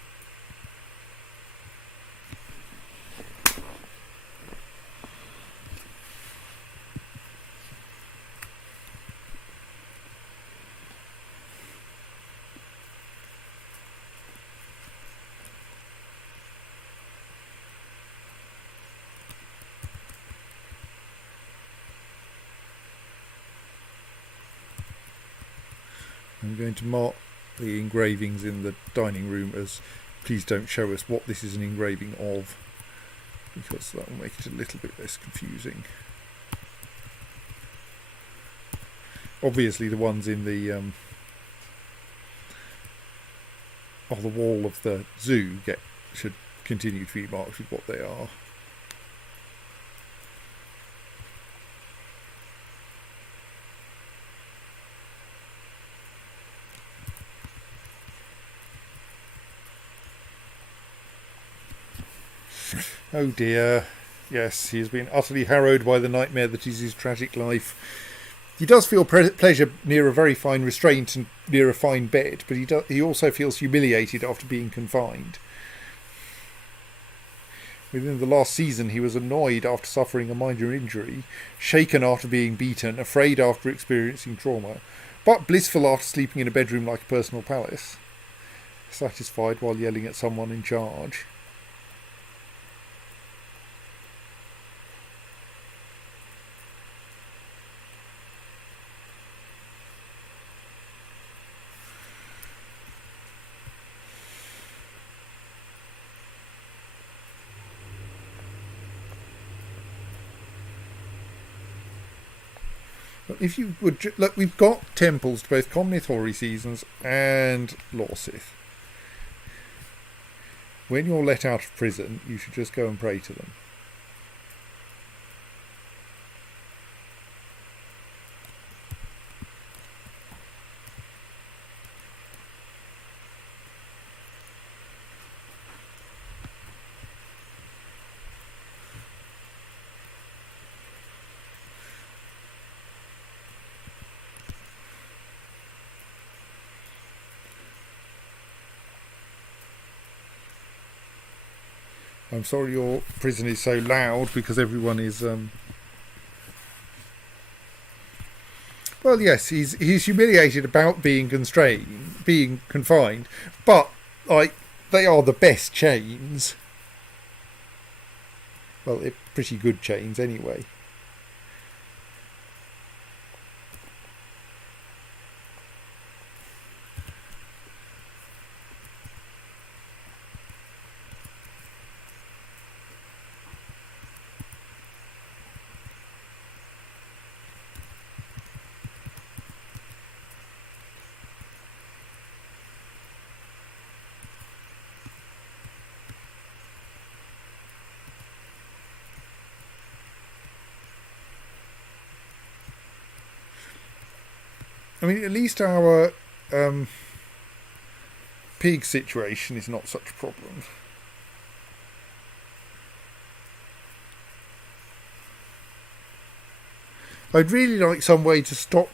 I'm going to mark the engravings in the dining room as please don't show us what this is an engraving of, because that will make it a little bit less confusing. Obviously the ones in the of the wall of the zoo should continue to be marked with what they are. Oh dear, yes, he has been utterly harrowed by the nightmare that is his tragic life. He does feel pleasure near a very fine restraint and near a fine bed, but he also feels humiliated after being confined. Within the last season he was annoyed after suffering a minor injury, shaken after being beaten, afraid after experiencing trauma, but blissful after sleeping in a bedroom like a personal palace, satisfied while yelling at someone in charge. If you would look, we've got temples to both Comnith Hoary Seasons and Lorsith. When you're let out of prison, you should just go and pray to them. I'm sorry your prison is so loud because everyone is. Well, yes, he's humiliated about being confined, but like they are the best chains. Well, they're pretty good chains anyway. I mean, at least our pig situation is not such a problem. I'd really like some way to stop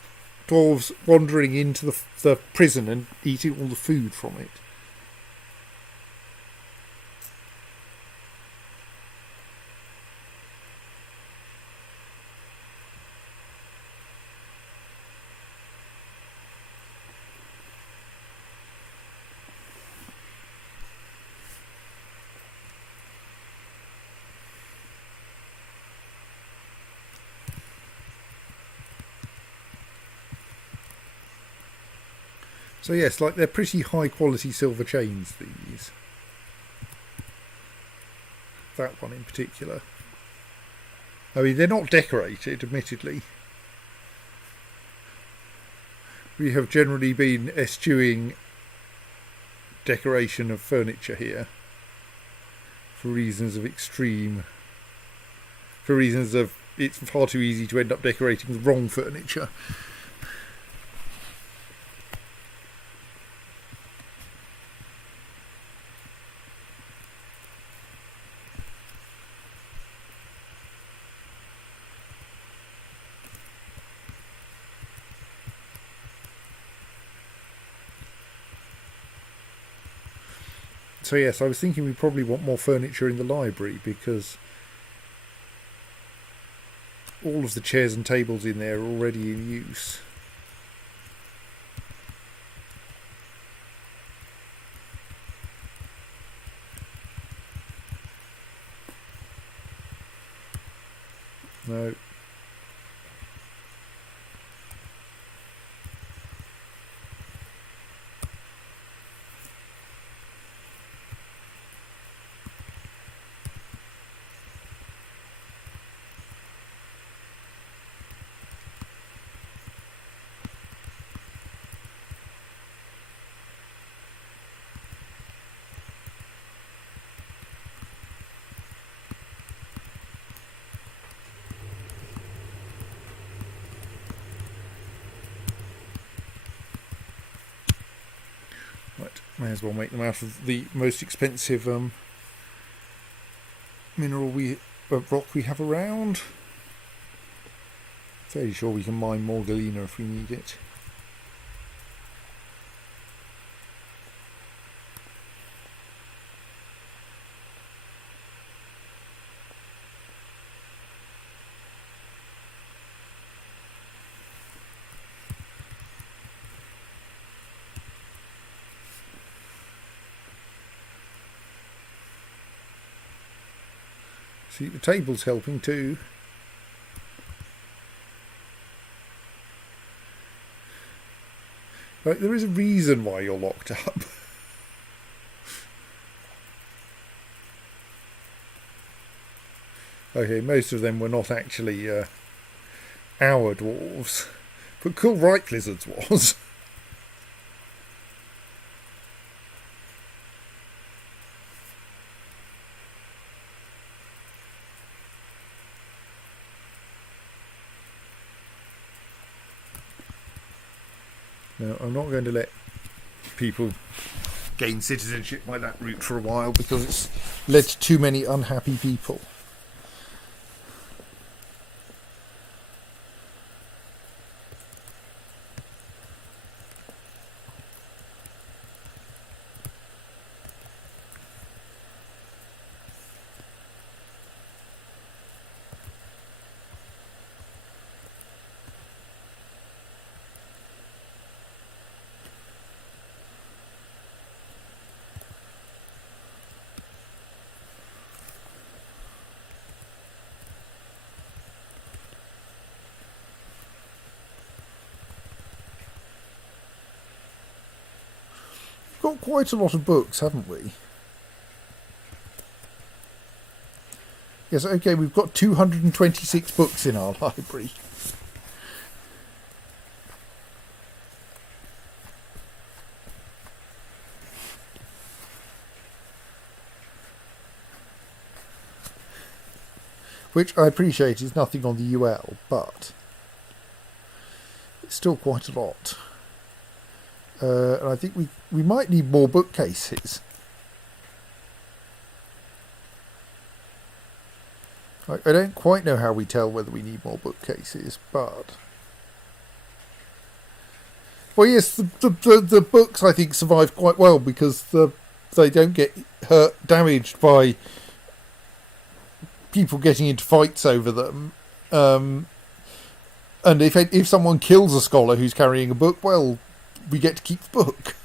dwarves wandering into the prison and eating all the food from it. So yes, like they're pretty high quality silver chains, these. That one in particular. I mean, they're not decorated, admittedly. We have generally been eschewing decoration of furniture here for reasons of it's far too easy to end up decorating the wrong furniture. So yes, I was thinking we probably want more furniture in the library because all of the chairs and tables in there are already in use. No. Right, may as well make them out of the most expensive rock we have around. Fairly sure we can mine more galena if we need it. See, the table's helping too. Right, there is a reason why you're locked up. Okay, most of them were not actually our dwarves, but Cool Right Lizards was. No, I'm not going to let people gain citizenship by that route for a while because it's led to too many unhappy people. got quite a lot of books, haven't we? Yes, okay, we've got 226 books in our library. Which I appreciate is nothing on the UL, but it's still quite a lot. And I think we might need more bookcases. I don't quite know how we tell whether we need more bookcases, but... Well, yes, the books, I think, survive quite well because they don't get hurt, damaged by people getting into fights over them. And if someone kills a scholar who's carrying a book, well, we get to keep the book.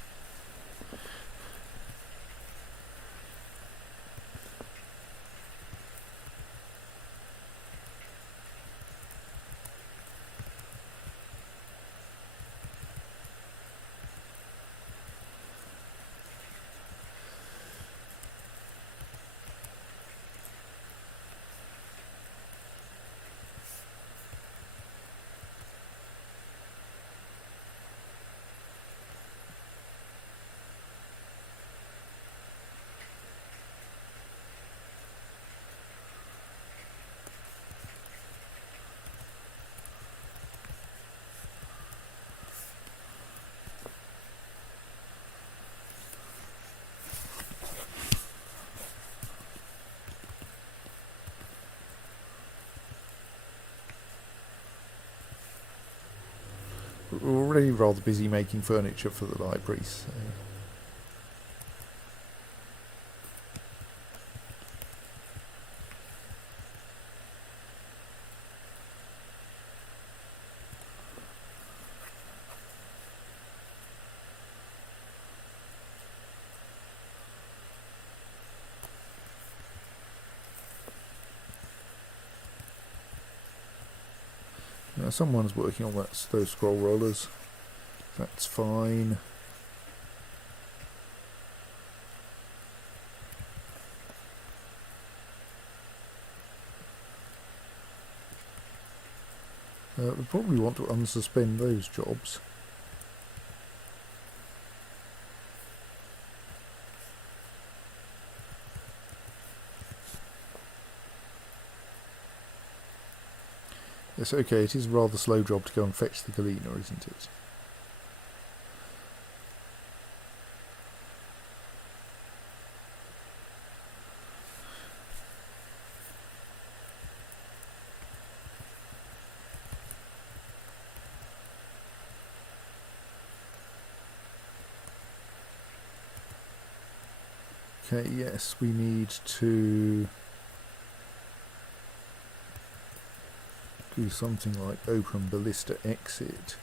We're already rather busy making furniture for the library, so... Now, someone's working on those scroll rollers. That's fine. We probably want to unsuspend those jobs. Yes, okay, it is a rather slow job to go and fetch the Galena, isn't it? Okay, yes, we need to do something like open ballista exit.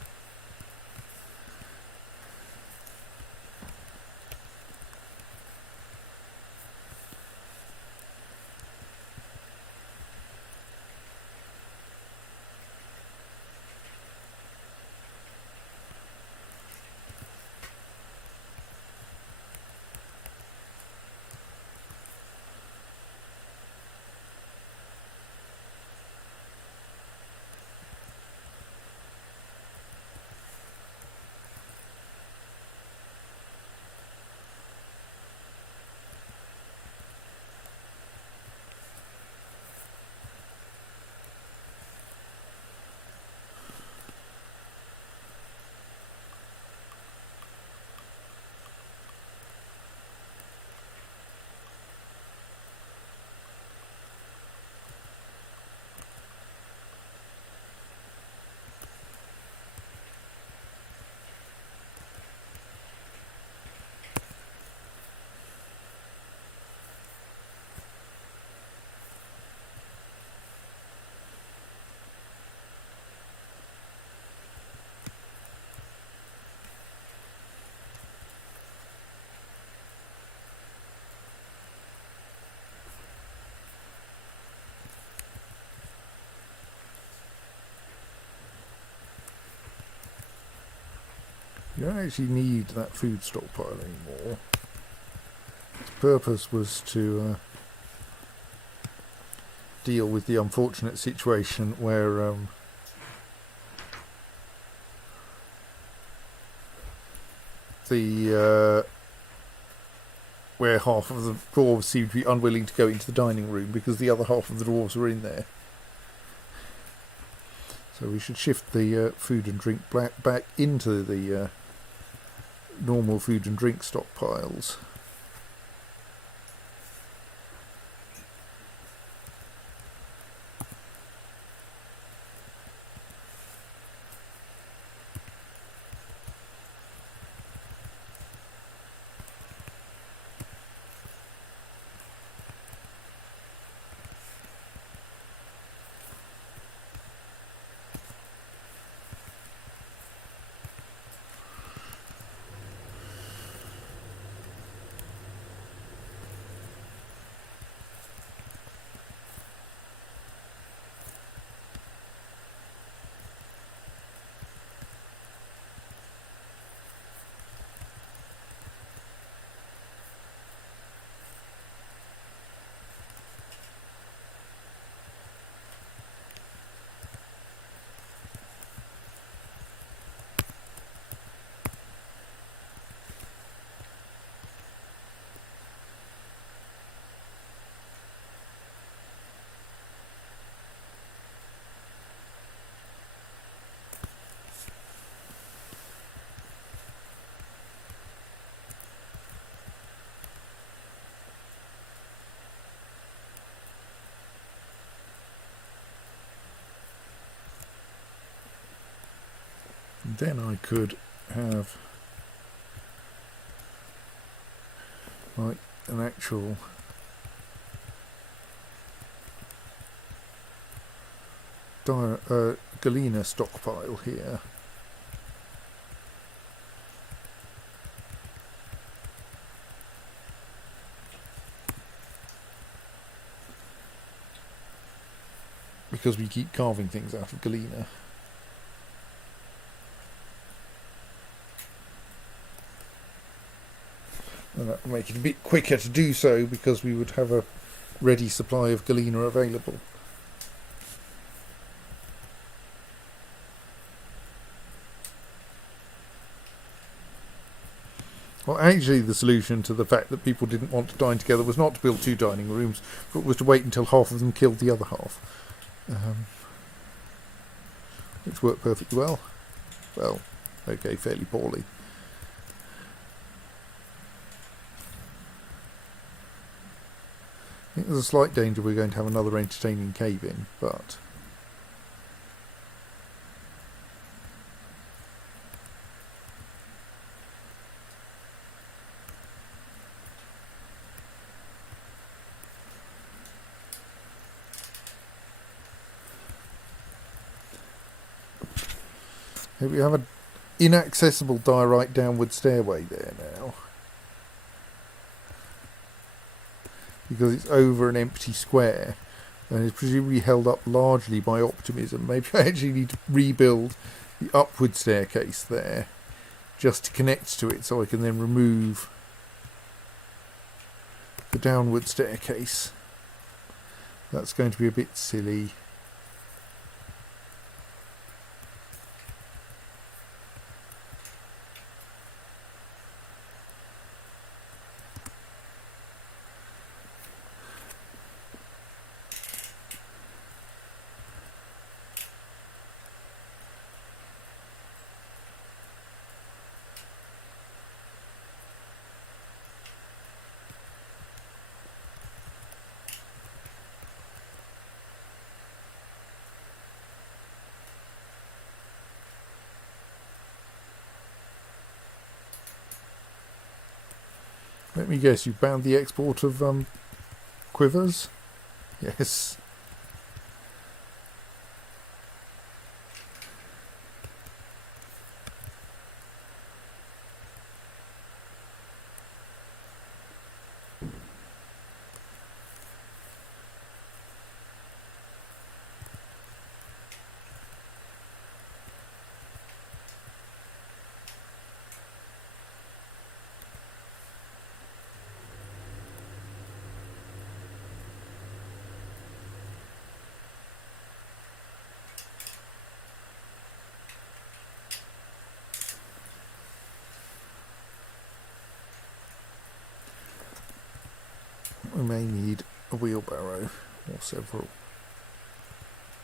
You don't actually need that food stockpile anymore. Its purpose was to deal with the unfortunate situation where where half of the dwarves seemed to be unwilling to go into the dining room because the other half of the dwarves were in there. So we should shift the food and drink back into the normal food and drink stockpiles. And then I could have like an actual galena stockpile here. Because we keep carving things out of galena. And that will make it a bit quicker to do so because we would have a ready supply of galena available. Well, actually the solution to the fact that people didn't want to dine together was not to build 2 dining rooms, but was to wait until half of them killed the other half. Which worked perfectly well. Well, okay, fairly poorly. I think there's a slight danger we're going to have another entertaining cave-in, but here we have an inaccessible diorite downward stairway there now. Because it's over an empty square and is presumably held up largely by optimism. Maybe I actually need to rebuild the upward staircase there just to connect to it so I can then remove the downward staircase. That's going to be a bit silly. Let me guess, you banned the export of quivers? Yes. we may need a wheelbarrow or several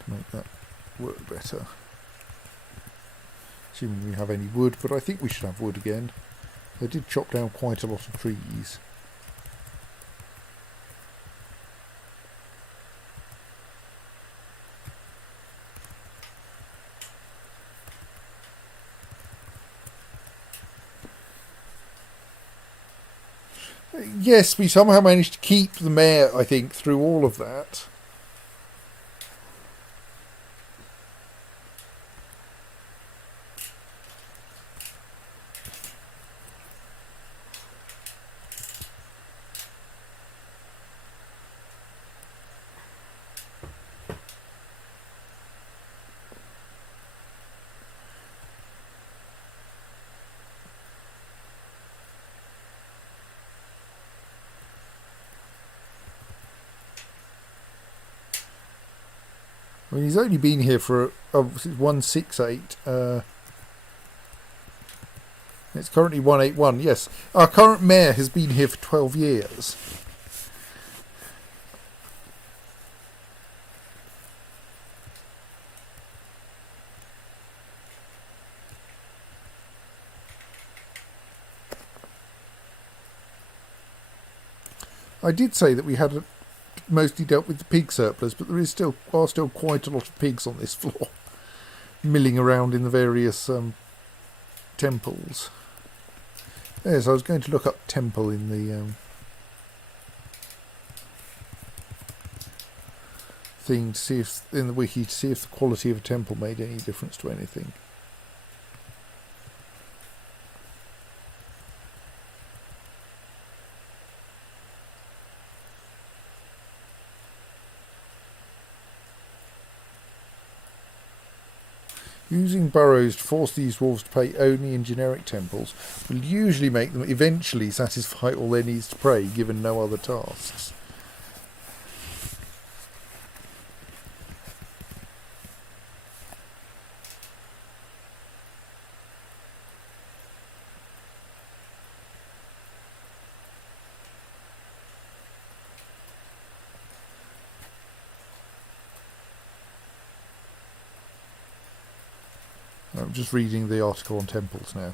to make that work better. Assuming we have any wood, but I think we should have wood again. They did chop down quite a lot of trees. Yes, we somehow managed to keep the mayor, I think, through all of that. I mean, he's only been here for 168. It's currently 181. Yes, our current mayor has been here for 12 years. I did say that we had mostly dealt with the pig surplus, but there are still quite a lot of pigs on this floor, milling around in the various temples. Yes, I was going to look up temple in the thing to see if in the wiki to see if the quality of a temple made any difference to anything. Using burrows to force these wolves to prey only in generic temples will usually make them eventually satisfy all their needs to prey, given no other tasks. I'm just reading the article on temples now.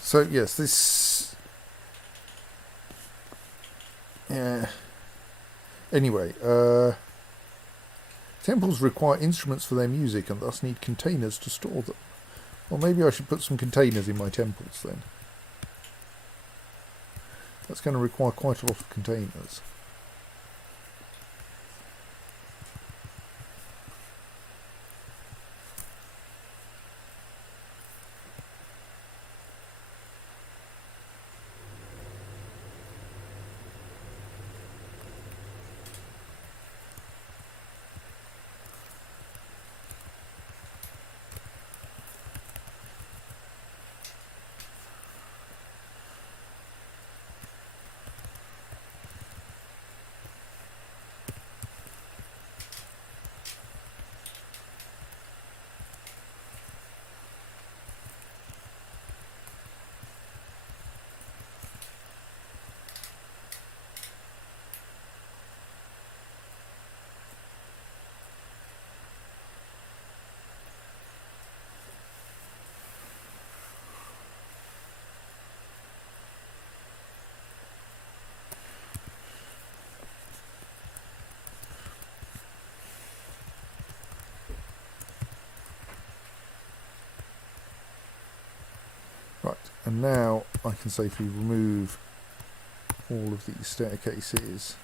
So yes, this. Anyway, temples require instruments for their music and thus need containers to store them. Well, maybe I should put some containers in my temples then. That's going to require quite a lot of containers. Right, and now I can safely remove all of these staircases.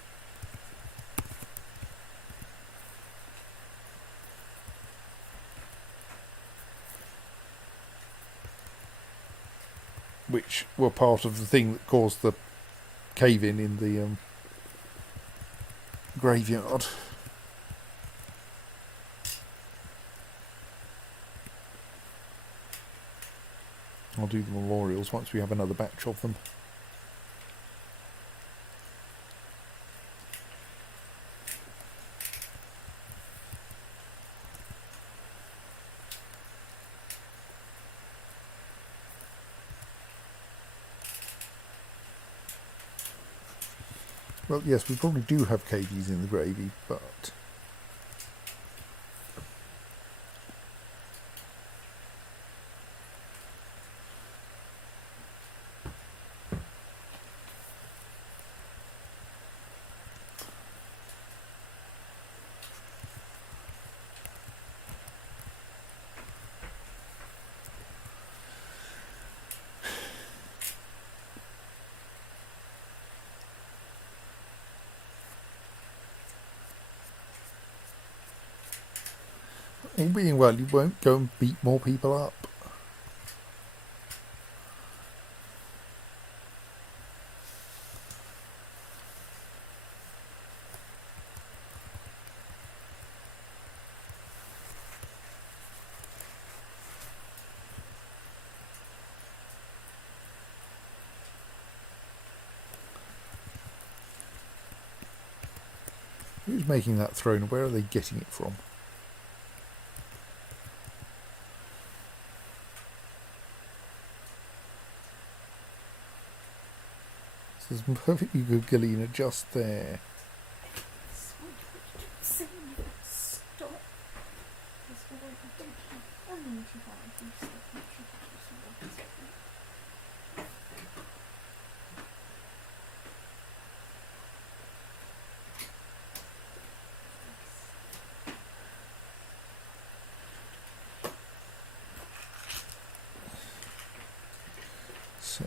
which were part of the thing that caused the cave-in in the graveyard. I'll do the memorials once we have another batch of them. Well, yes, we probably do have KGs in the gravy, but all being well, you won't go and beat more people up. Who's making that throne? Where are they getting it from? This is perfectly good Galena just there. Stop. That's what I don't have unlimited items, so make sure to do some work. So,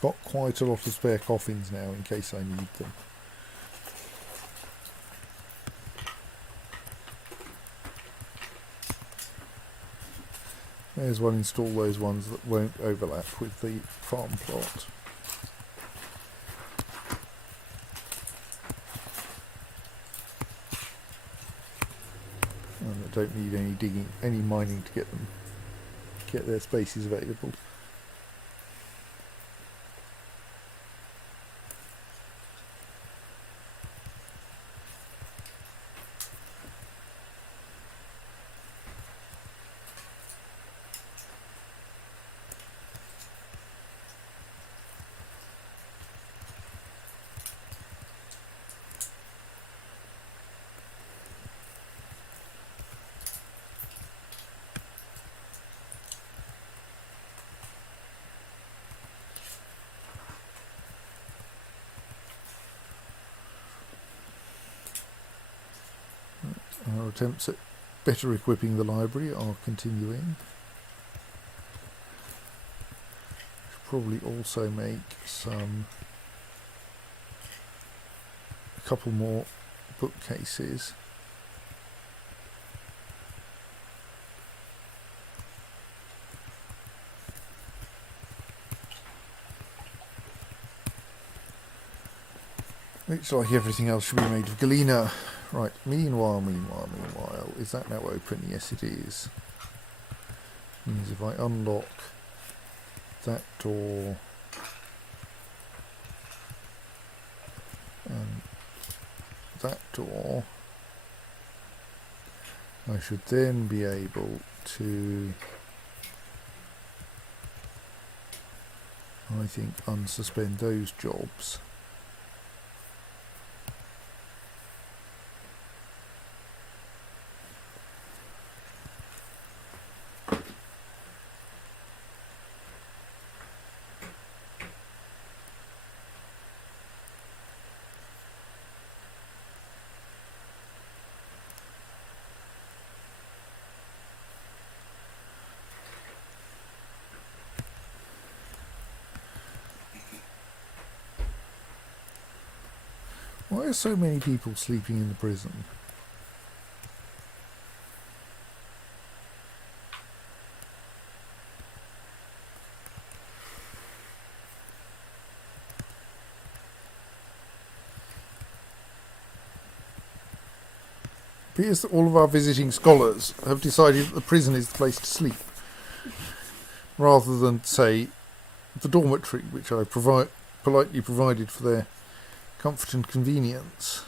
got quite a lot of spare coffins now in case I need them. May as well install those ones that won't overlap with the farm plot. And I don't need any digging, any mining to get their spaces available. Our attempts at better equipping the library are continuing. Should probably also make a couple more bookcases. Looks like everything else should be made of galena. Right, meanwhile, is that now open? Yes, it is. Means if I unlock that door and that door, I should then be able to, I think, unsuspend those jobs. Why are so many people sleeping in the prison? It appears that all of our visiting scholars have decided that the prison is the place to sleep, rather than, say, the dormitory, which I politely provided for their comfort and convenience.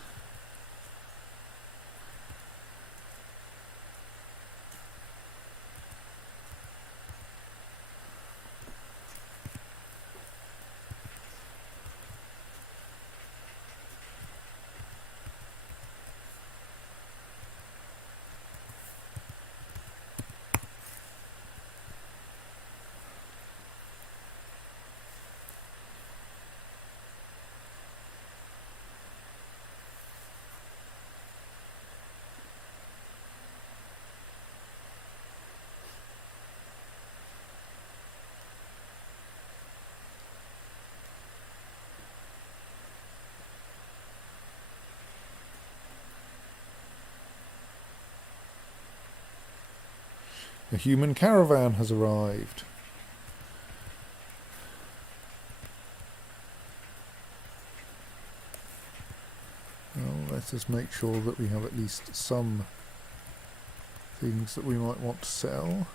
A human caravan has arrived. Well, let us make sure that we have at least some things that we might want to sell.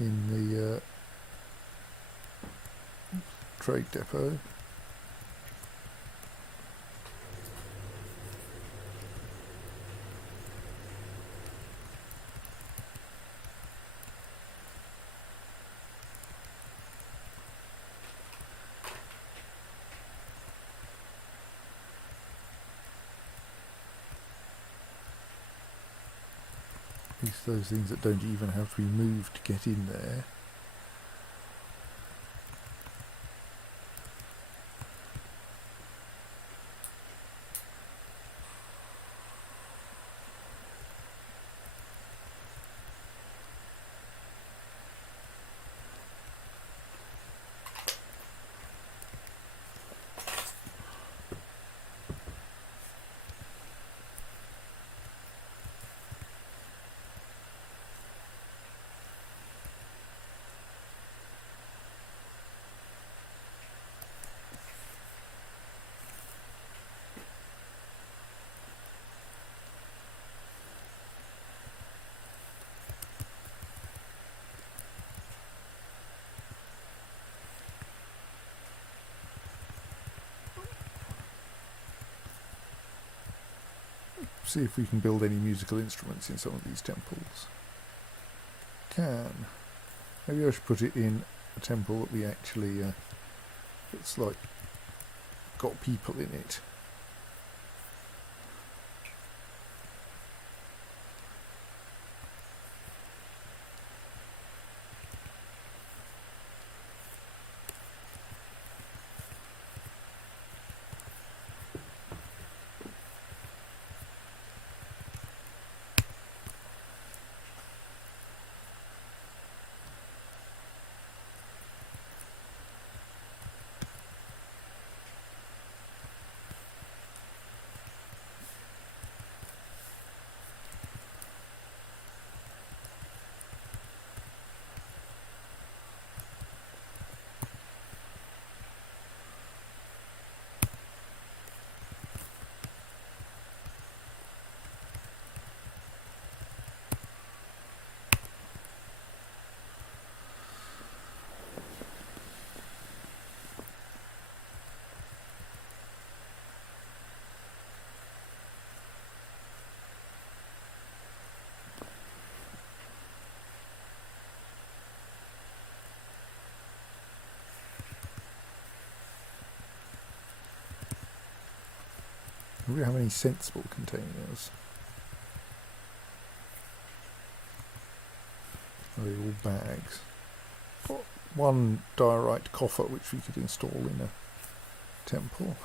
In the trade depot. At least those things that don't even have to be moved to get in there. See if we can build any musical instruments in some of these temples. Can. Maybe I should put it in a temple that we actually, it's like, got people in it. Do we have any sensible containers? Are they all bags? Got one diorite coffer which we could install in a temple.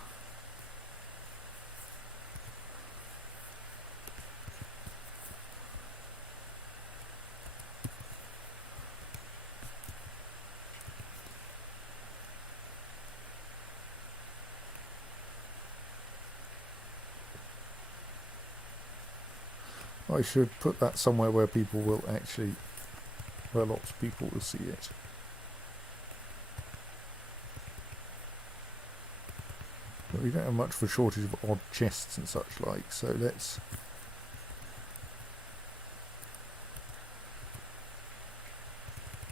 I should put that somewhere where people will actually, where lots of people will see it. But we don't have much of a shortage of odd chests and such like, so let's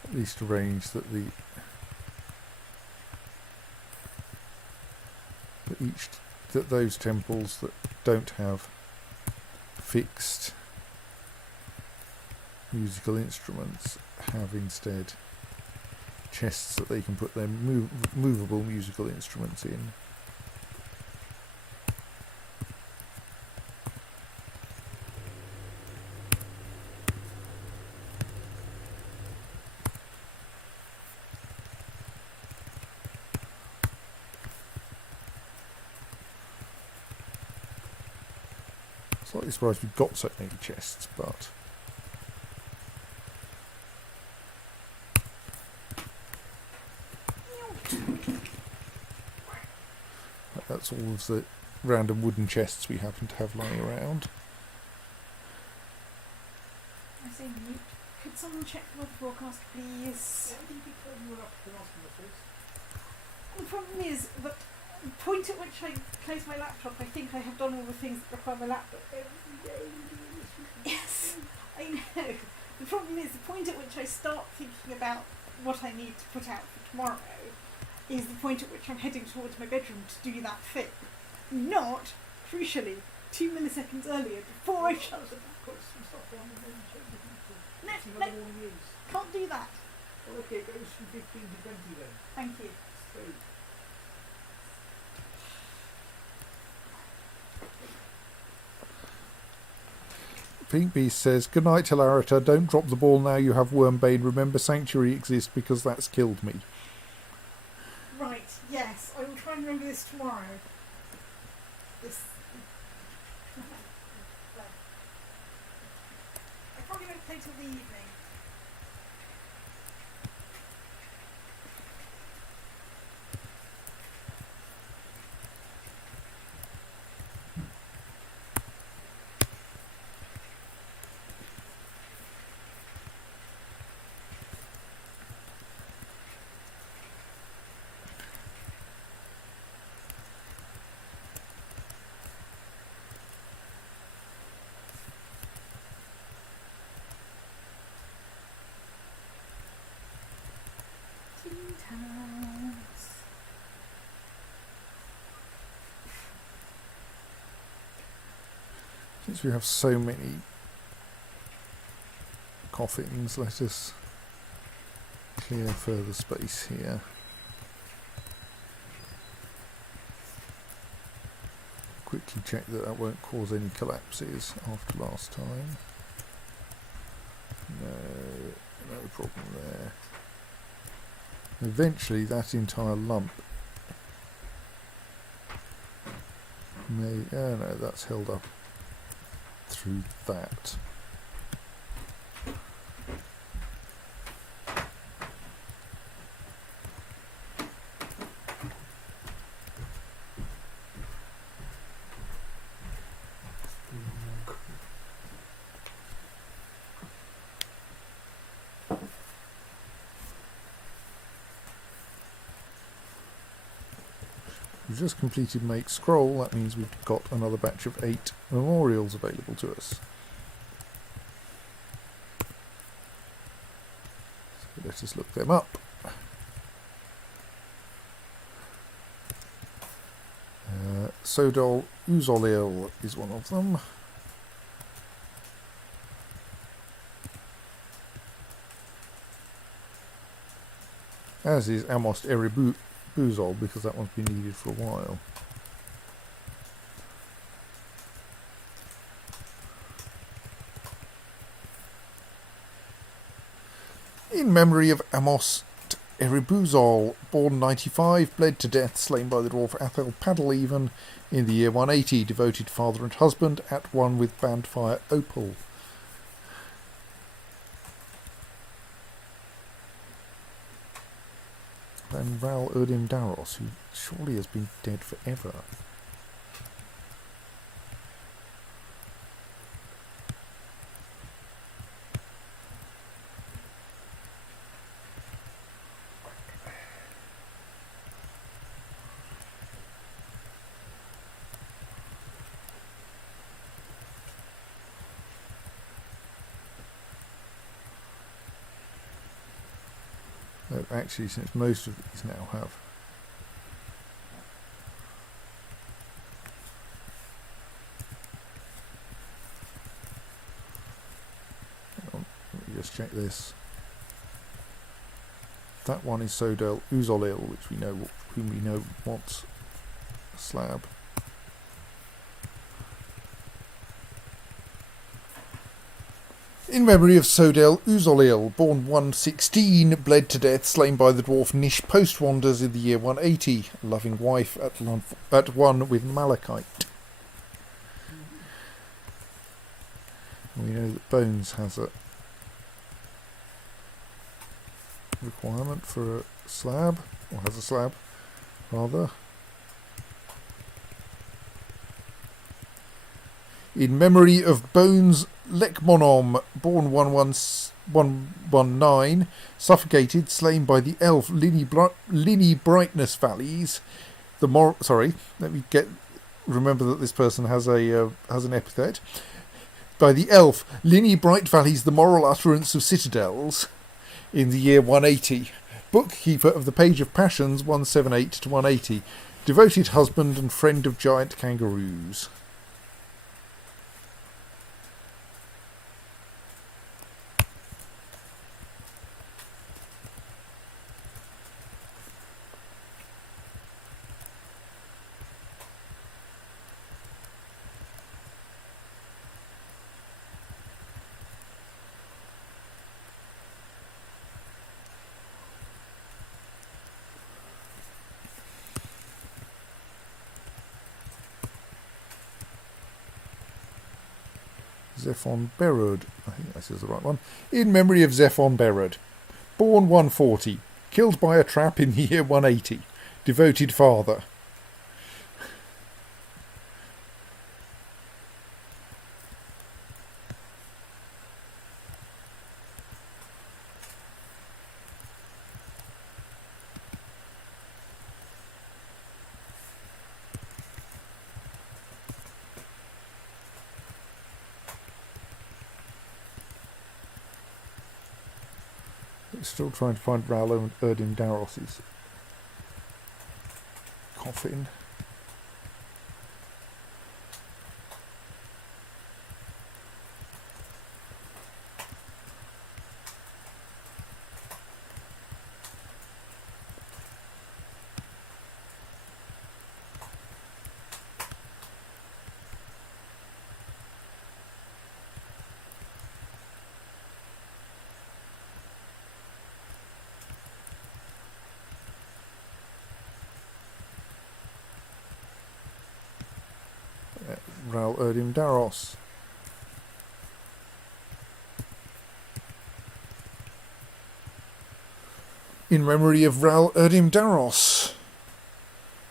at least arrange that that those temples that don't have fixed musical instruments have instead chests that they can put their movable musical instruments in. Slightly surprised we've got so many chests, but that's all of the random wooden chests we happen to have lying around. I say, mute. Could someone check the weather forecast, please? The problem is that the point at which I close my laptop, I think I have done all the things that require my laptop every day. Yes, I know. The problem is the point at which I start thinking about what I need to put out for tomorrow is the point at which I'm heading towards my bedroom to do that thing. Not, crucially, 2 milliseconds earlier before I shut it. No, can't do that. Well, okay, it goes from 15 to 20 then. Thank you. So, Pink Beast says, "Good night, Hilarita. Don't drop the ball now you have Wormbane. Remember Sanctuary exists because that's killed me." Right, yes, I will try and remember this tomorrow. This. I probably won't play till the evening. Since we have so many coffins, let us clear further space here. Quickly check that that won't cause any collapses after last time. No problem there. Eventually that entire lump may... oh no, that's held up through that. We've just completed Make Scroll. That means we've got another batch of 8 memorials available to us. So let us look them up. Sodol Uzolil is one of them. As is Amos Eribuzol, because that one's been needed for a while. In memory of Amos Eribuzol, born 95, bled to death, slain by the dwarf Athel Paddlehaven in the year 180, devoted father and husband, at one with Bandfire Opal. Then Ral Erdin Daros, who surely has been dead forever. Actually, since most of these now have. Hang on, let me just check this. That one is Sodel Uzolil, whom we know wants a slab. In memory of Sodel Uzolil, born 116, bled to death, slain by the dwarf Nish Postwanders in the year 180, a loving wife at one with Malachite. We know that Bones has a requirement for a slab, or has a slab, rather. In memory of Bones Lekmonom, born 119, suffocated, slain by the elf Linny Brightness Valleys. Remember that this person has an epithet. By the elf Linny Bright Valleys, the moral utterance of citadels, in the year 180. Bookkeeper of the Page of Passions, 178 to 180. Devoted husband and friend of giant kangaroos. Zephon Berud, I think this is the right one. In memory of Zephon Berud, born 140, killed by a trap in the year 180. Devoted father. Still trying to find Ralo and Erdim Daros's coffin. Ral Erdim Daros. In memory of Ral Erdim Daros,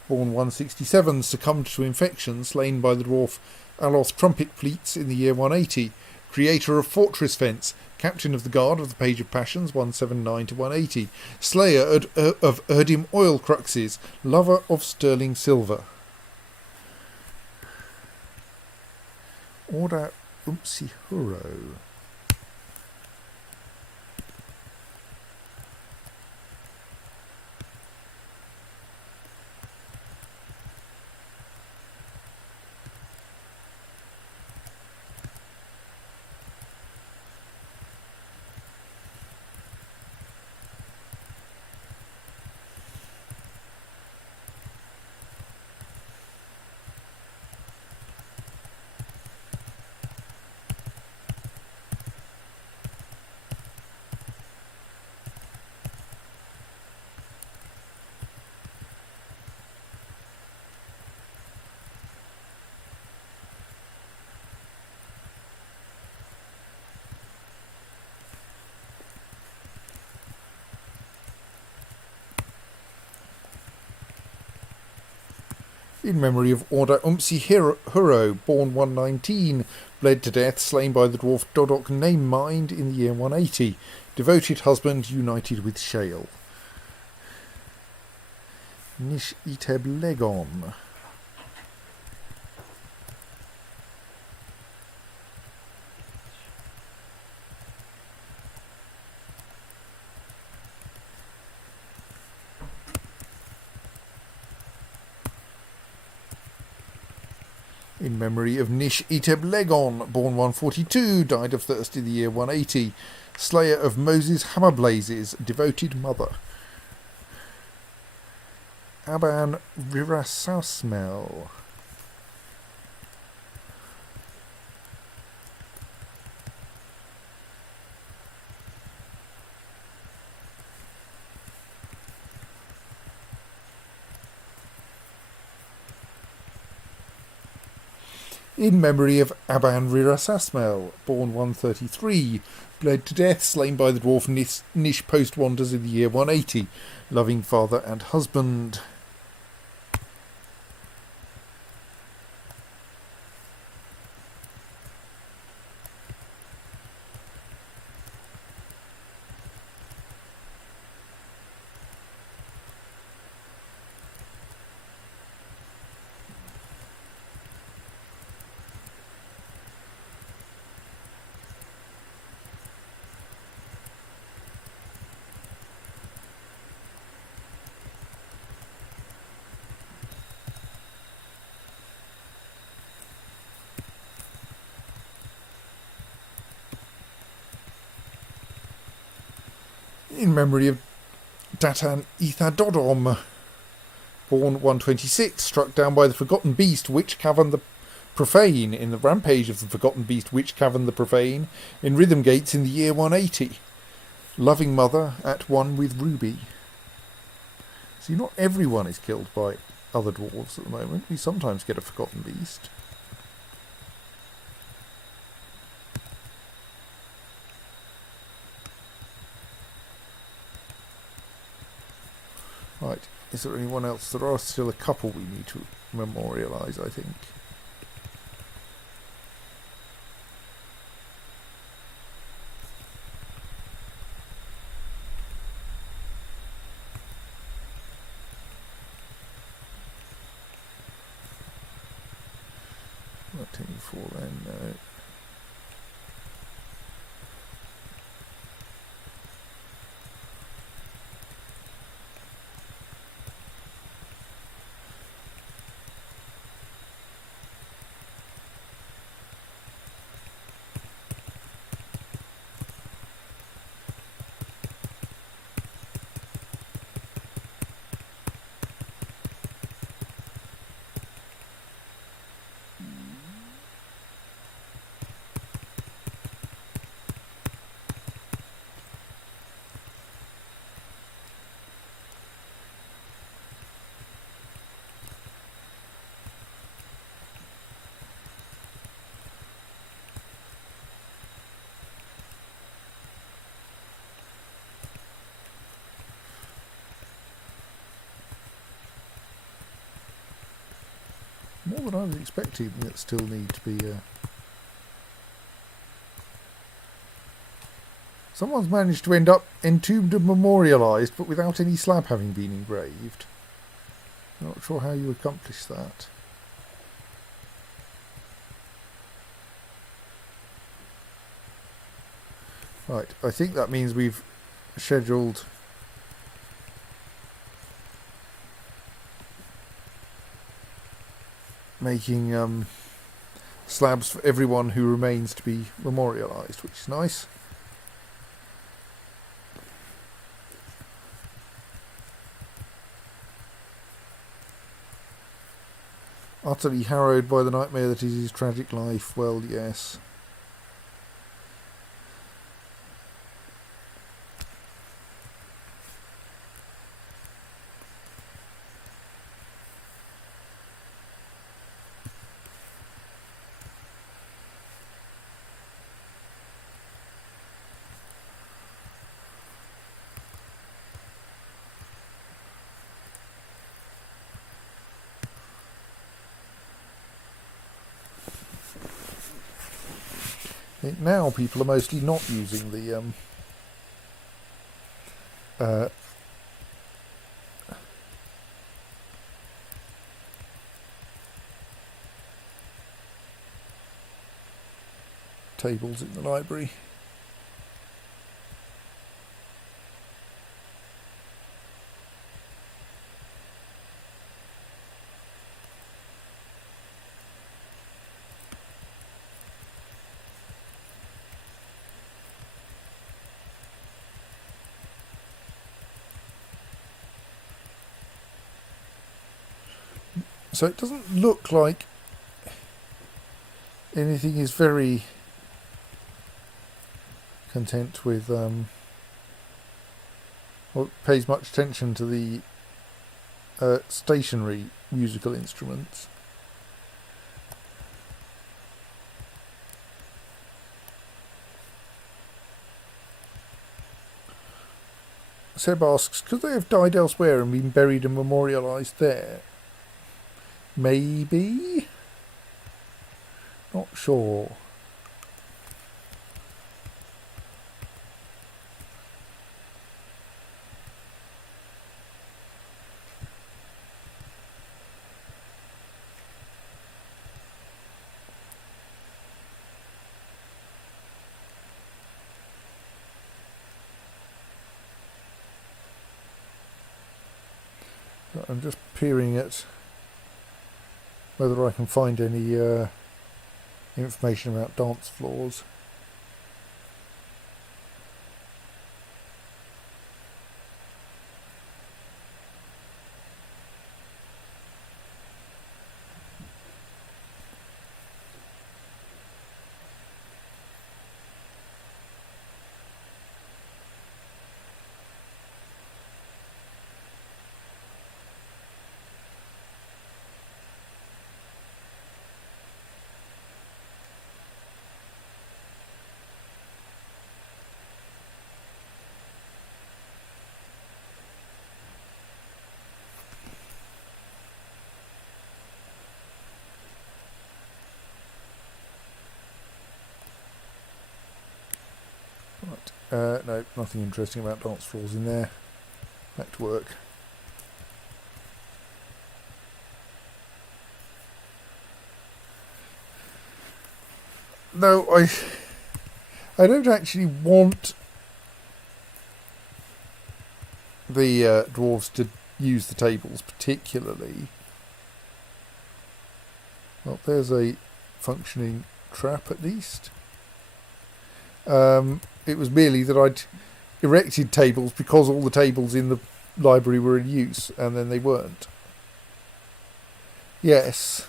born 167, succumbed to infection, slain by the dwarf Aloth Trumpet Fleets in the year 180, creator of Fortress Fence, captain of the guard of the Page of Passions, 179 to 180, slayer of Erdim Oil Cruxes, lover of sterling silver. Order Umpsihuro. In memory of Order Umpsihuro, born 119, bled to death, slain by the dwarf Dodok Namemind in the year 180. Devoted husband united with Shale. Nish Iteb Legon. In memory of Nish Iteb-Legon, born 142, died of thirst in the year 180, slayer of Moses Hammerblazes, devoted mother. Aban Virasasmel. In memory of Aban Virasasmel, born 133, bled to death, slain by the dwarf Nish Post-Wanders in the year 180, loving father and husband. In memory of Datan Ethadodom, born 126, struck down by the Forgotten Beast, Witch Cavern the Profane, in the Rampage of the Forgotten Beast, Witch Cavern the Profane, in Rhythmgates in the year 180. Loving mother, at one with Ruby. See, not everyone is killed by other dwarves at the moment. We sometimes get a Forgotten Beast. Right, is there anyone else? There are still a couple we need to memorialise, I think. Not taking 4 then, no. More than I was expecting that still need to be... Someone's managed to end up entombed and memorialised, but without any slab having been engraved. Not sure how you accomplish that. Right, I think that means we've scheduled... making slabs for everyone who remains to be memorialised, which is nice. Utterly harrowed by the nightmare that is his tragic life. Well, yes. I think now people are mostly not using the tables in the library. So it doesn't look like anything is very content with or pays much attention to the stationary musical instruments. Seb asks, could they have died elsewhere and been buried and memorialised there? Maybe? Not sure. I'm just peering at whether I can find any information about dance floors. No, nothing interesting about dance floors in there. Back to work. No, I don't actually want the dwarves to use the tables particularly. Well, there's a functioning trap at least. It was merely that I'd erected tables because all the tables in the library were in use, and then they weren't. Yes,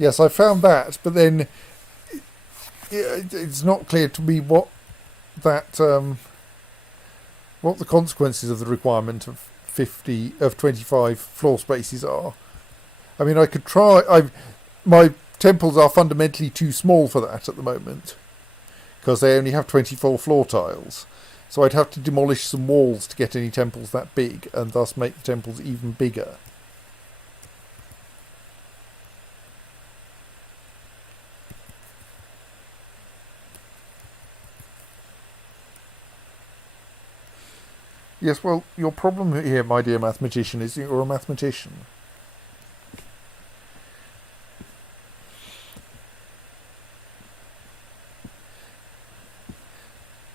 I found that, but then it's not clear to me what that what the consequences of the requirement of 25 floor spaces are. I mean, I could try. My temples are fundamentally too small for that at the moment, because they only have 24 floor tiles. So I'd have to demolish some walls to get any temples that big, and thus make the temples even bigger. Yes, well, your problem here, my dear mathematician, is that you're a mathematician.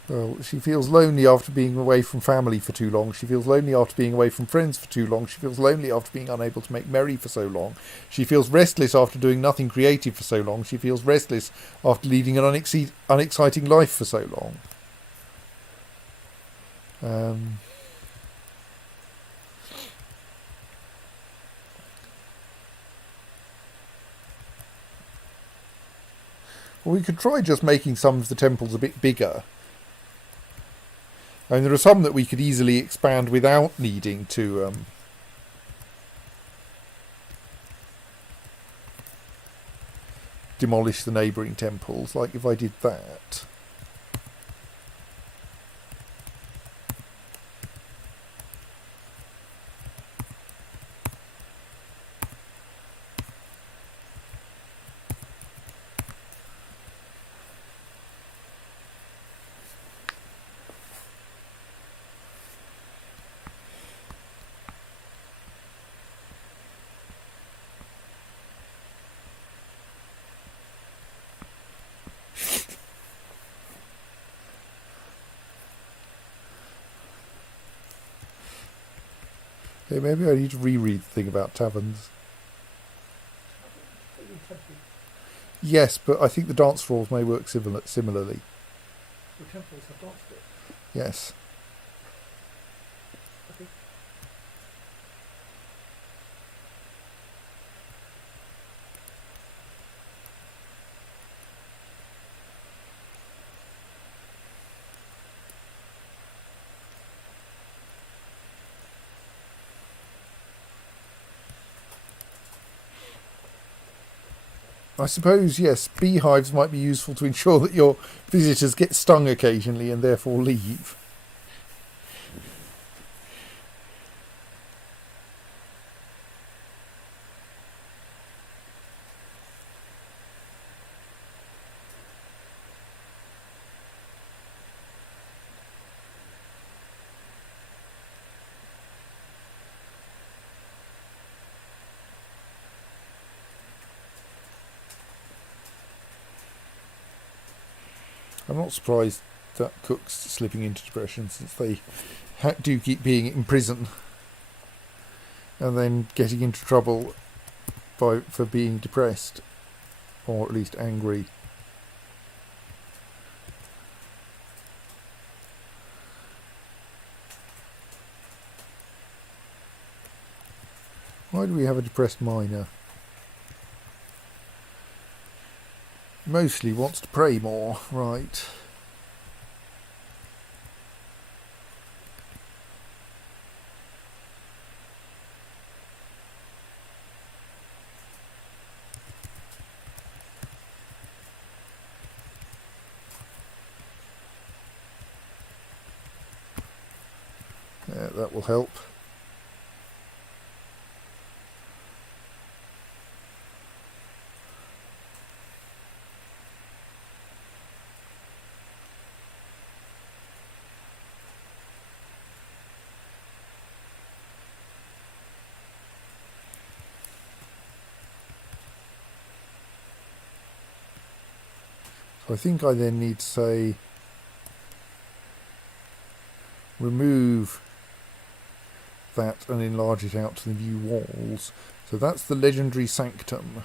Well, she feels lonely after being away from family for too long. She feels lonely after being away from friends for too long. She feels lonely after being unable to make merry for so long. She feels restless after doing nothing creative for so long. She feels restless after leading an unexciting life for so long. Well, we could try just making some of the temples a bit bigger. I mean, there are some that we could easily expand without needing to demolish the neighbouring temples, like if I did that. Okay, maybe I need to reread the thing about taverns. Yes, but I think the dance floors may work similarly. The temples have dance floors. Yes. Okay. I suppose, yes, beehives might be useful to ensure that your visitors get stung occasionally and therefore leave. I'm not surprised that Cook's slipping into depression, since they do keep being in prison and then getting into trouble for being depressed, or at least angry. Why do we have a depressed miner? Mostly wants to pray more, right. Yeah, that will help. So I think I then need to say remove that and enlarge it out to the new walls. So that's the legendary sanctum.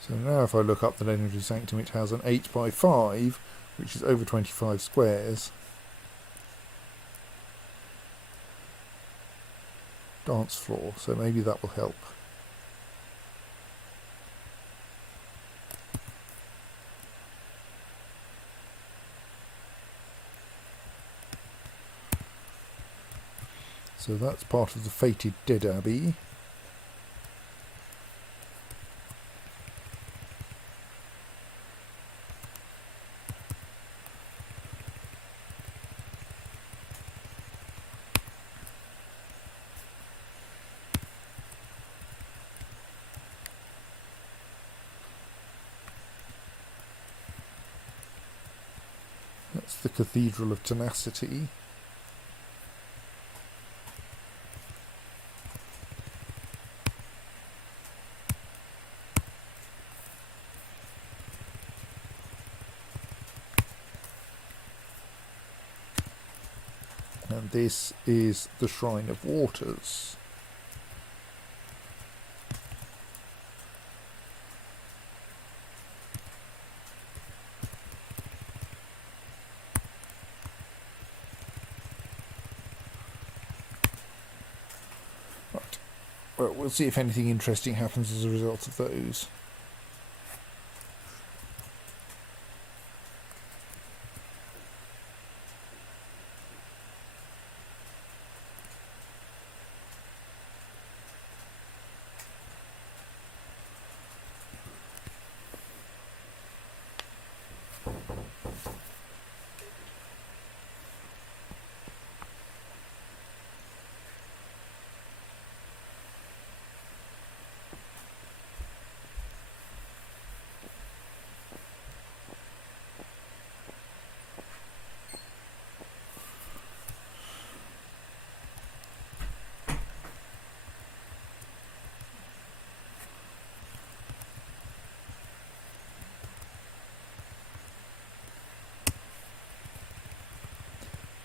So now if I look up the legendary sanctum, it has an 8 by 5, which is over 25 squares. Dance floor, so maybe that will help. So that's part of the fated Dead Abbey. That's the Cathedral of Tenacity. And this is the Shrine of Waters. Right. Well, we'll see if anything interesting happens as a result of those.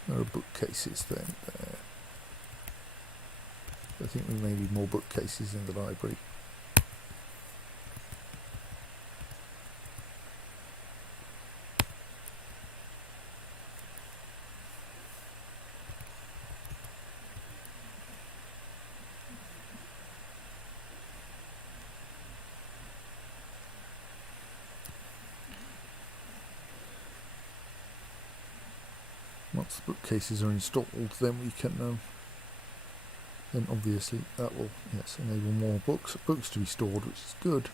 There are bookcases then there. I think there may be more bookcases in the library. once the bookcases are installed, then we can then obviously that will enable more books to be stored, which is good.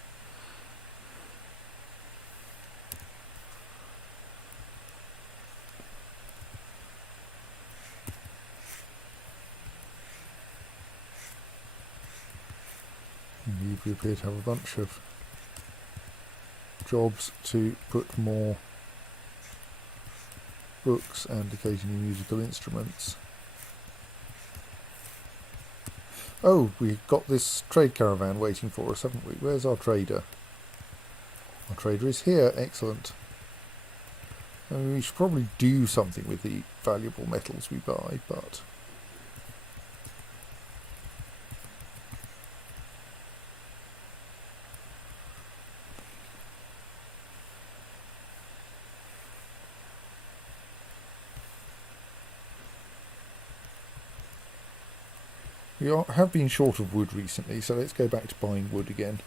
Indeed, we appear to have a bunch of jobs to put more books and occasionally musical instruments. Oh, we've got this trade caravan waiting for us, haven't we? Where's our trader? Our trader is here. Excellent. I mean, we should probably do something with the valuable metals we buy, but have been short of wood recently, so let's go back to buying wood again.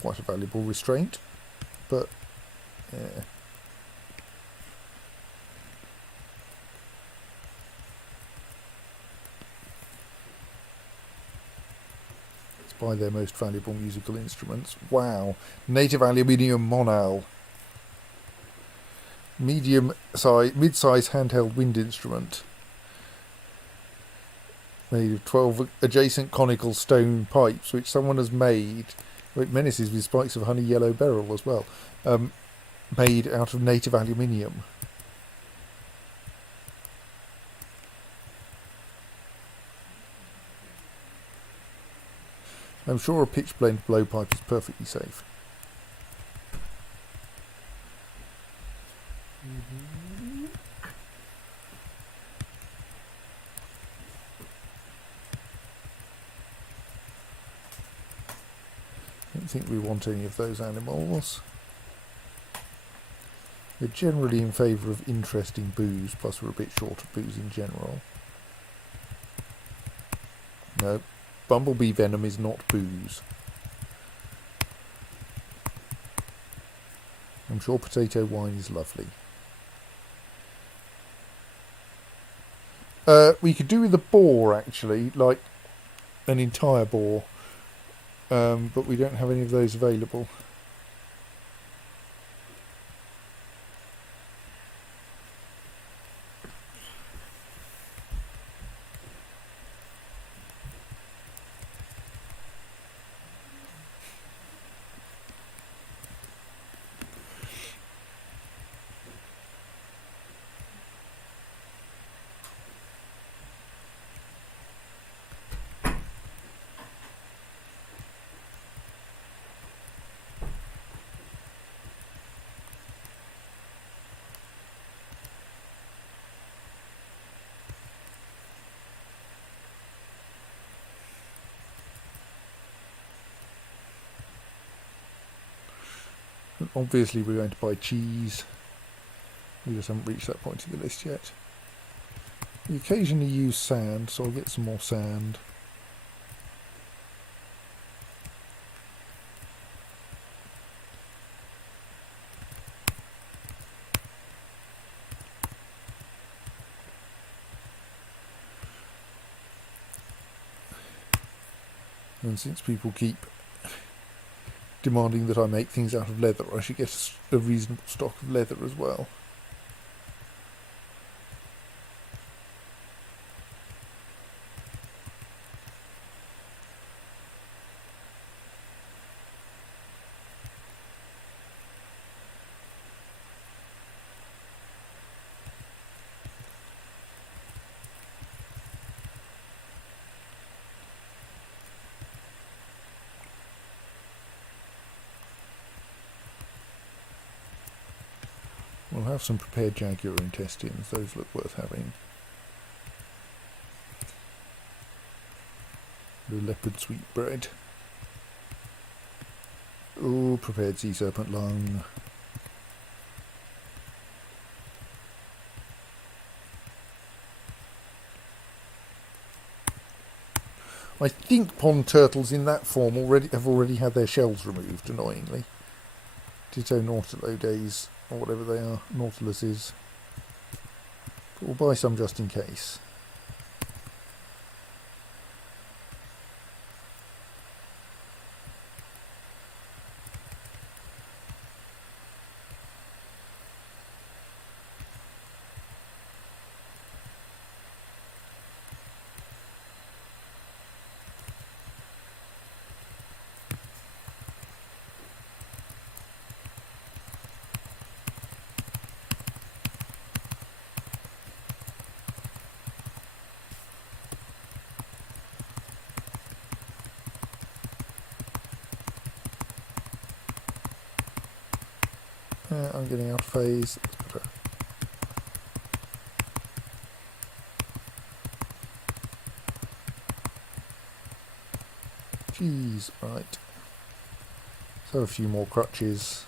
Quite a valuable restraint, but yeah. Let's buy their most valuable musical instruments. Wow, native aluminium monal, mid-size handheld wind instrument made of 12 adjacent conical stone pipes, which someone has made. It menaces with spikes of honey yellow beryl as well, made out of native aluminium. I'm sure a pitch blende blowpipe is perfectly safe. I don't think we want any of those animals. We're generally in favour of interesting booze, plus we're a bit short of booze in general. No, bumblebee venom is not booze. I'm sure potato wine is lovely. We could do with a boar, actually, like an entire boar. But we don't have any of those available. Obviously we're going to buy cheese. We just haven't reached that point in the list yet. We occasionally use sand, so I'll get some more sand. And since people keep demanding that I make things out of leather, I should get a reasonable stock of leather as well. We'll have some prepared jaguar intestines, those look worth having. The leopard sweetbread. Oh, prepared sea serpent lung. I think pond turtles in that form have already had their shells removed, annoyingly. Ditto Nautilo days, or whatever they are, Nautiluses. But we'll buy some just in case. I'm getting out of phase. That's better. Jeez, right. So a few more crutches.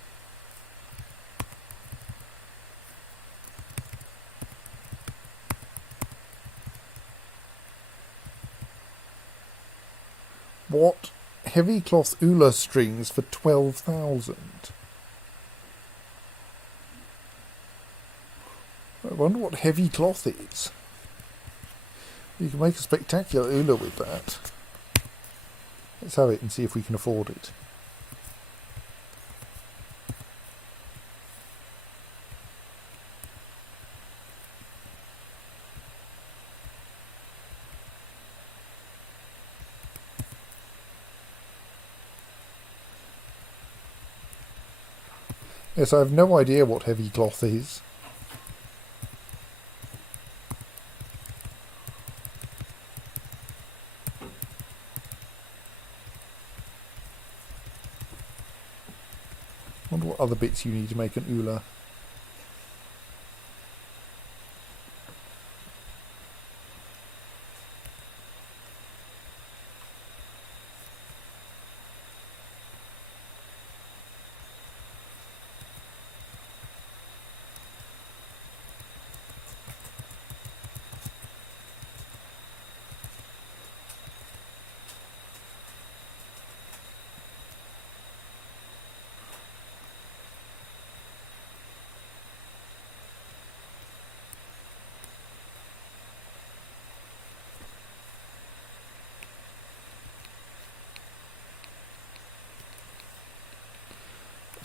What? Heavy cloth Ula strings for 12,000. I wonder what heavy cloth is. You can make a spectacular Ula with that. Let's have it and see if we can afford it. Yes, I have no idea what heavy cloth is. I wonder what other bits you need to make an Ula.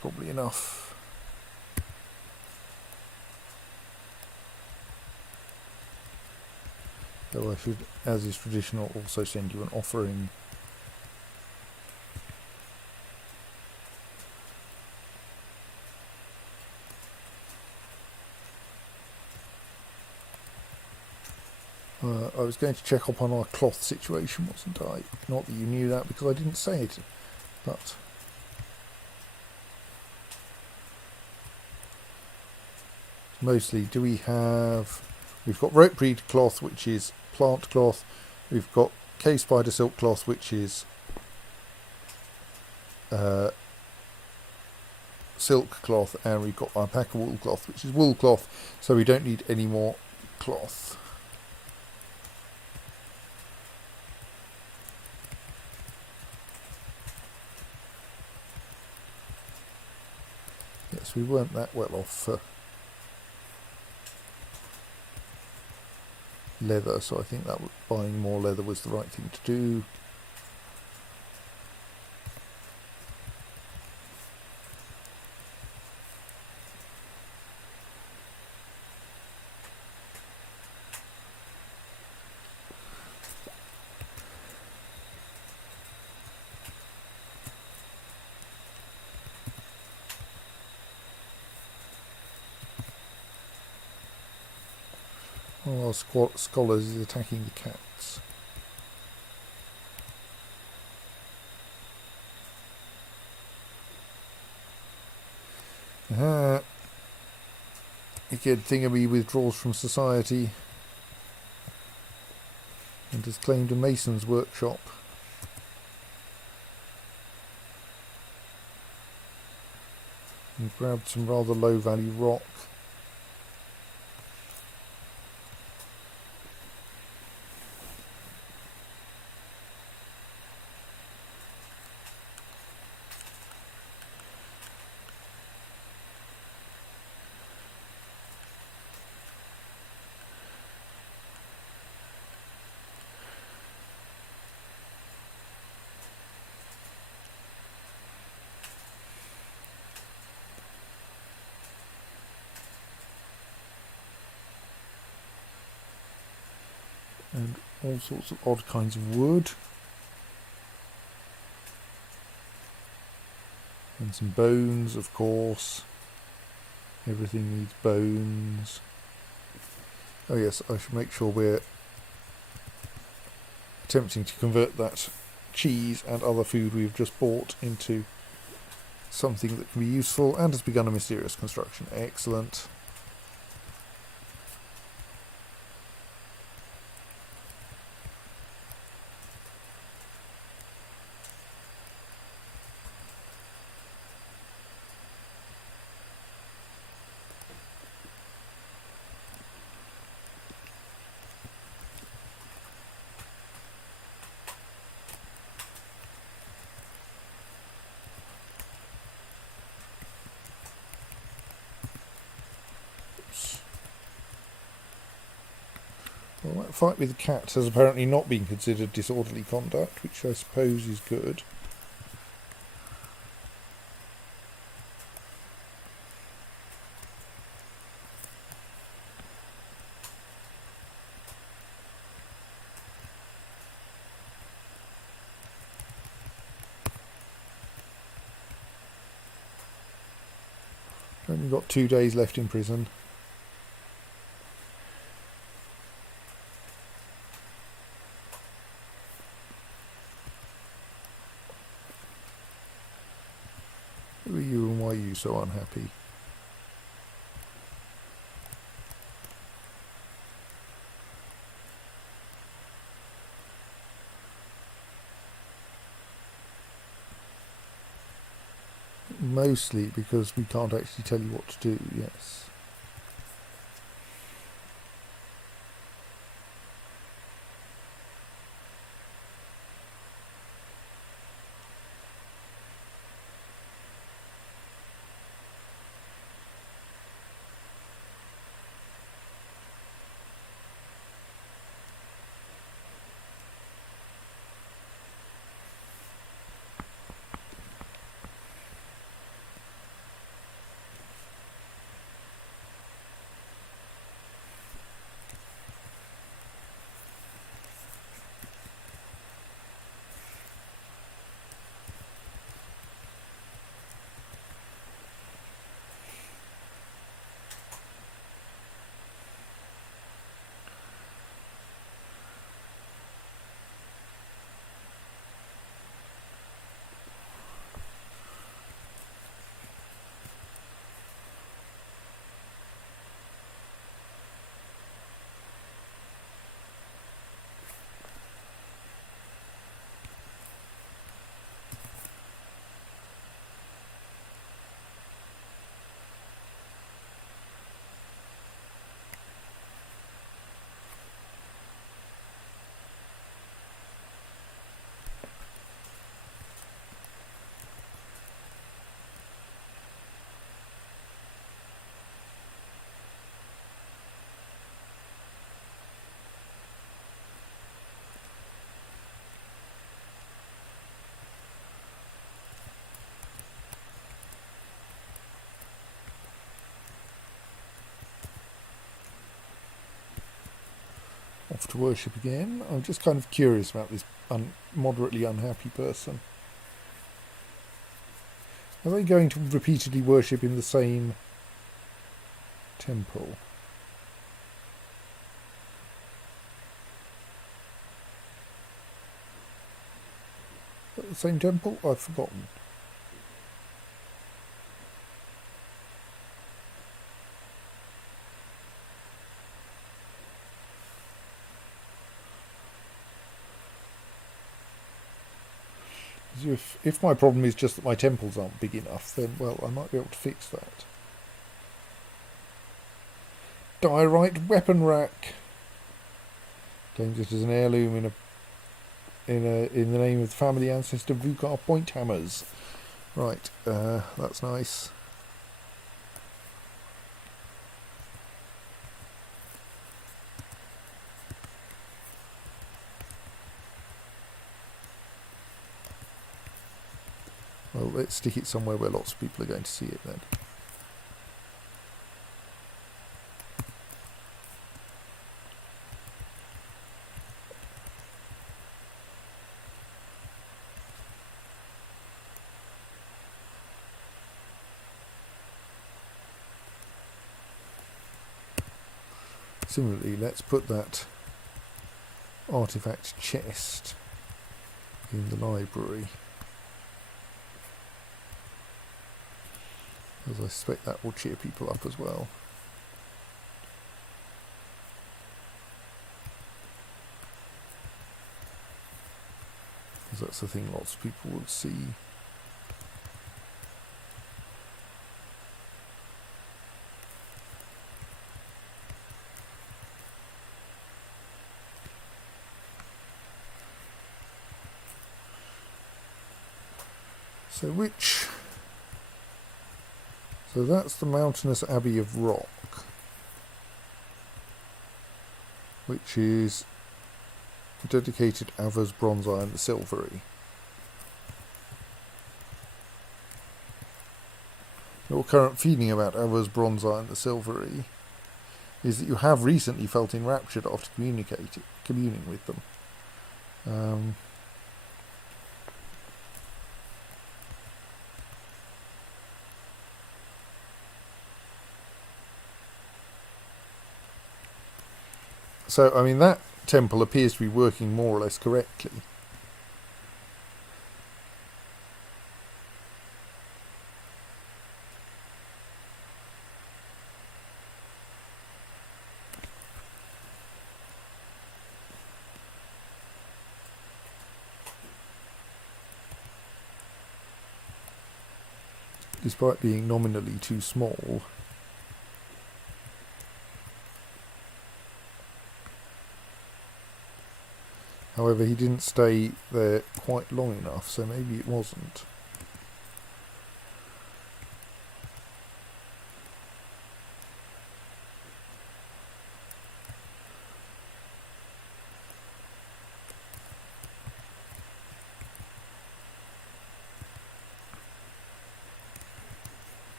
Probably enough. Though I should, as is traditional, also send you an offering. I was going to check up on our cloth situation, wasn't I? Not that you knew that because I didn't say it, but... Mostly, do we have... We've got rope breed cloth, which is plant cloth. We've got cave spider silk cloth, which is silk cloth. And we've got alpaca wool cloth, which is wool cloth. So we don't need any more cloth. Yes, we weren't that well off for leather, so I think that buying more leather was the right thing to do. Oh, our scholars is attacking the cats. Again, Thingamy withdraws from society and has claimed a mason's workshop. And grabbed some rather low value rock. And all sorts of odd kinds of wood. And some bones, of course. Everything needs bones. Oh yes, I should make sure we're attempting to convert that cheese and other food we've just bought into something that can be useful, and has begun a mysterious construction. Excellent. Well, that fight with the cat has apparently not been considered disorderly conduct, which I suppose is good. Only got 2 days left in prison. Who are you and why are you so unhappy? Mostly because we can't actually tell you what to do, yes. Off to worship again. I'm just kind of curious about this moderately unhappy person. Are they going to repeatedly worship in the same temple? Is that the same temple? I've forgotten. If my problem is just that my temples aren't big enough, then, well, I might be able to fix that. Diorite weapon rack. Claims it as an heirloom in the name of the family ancestor Vukar point hammers. Right, that's nice. Well, let's stick it somewhere where lots of people are going to see it then. Similarly, let's put that artifact chest in the library, as I suspect that will cheer people up as well. Because that's the thing lots of people would see. So that's the Mountainous Abbey of Rock, which is dedicated Ava's Bronze Iron the Silvery. Your current feeling about Ava's Bronze Iron the Silvery is that you have recently felt enraptured after communing with them. So, I mean, that temple appears to be working more or less correctly. Despite being nominally too small. However, he didn't stay there quite long enough, so maybe it wasn't.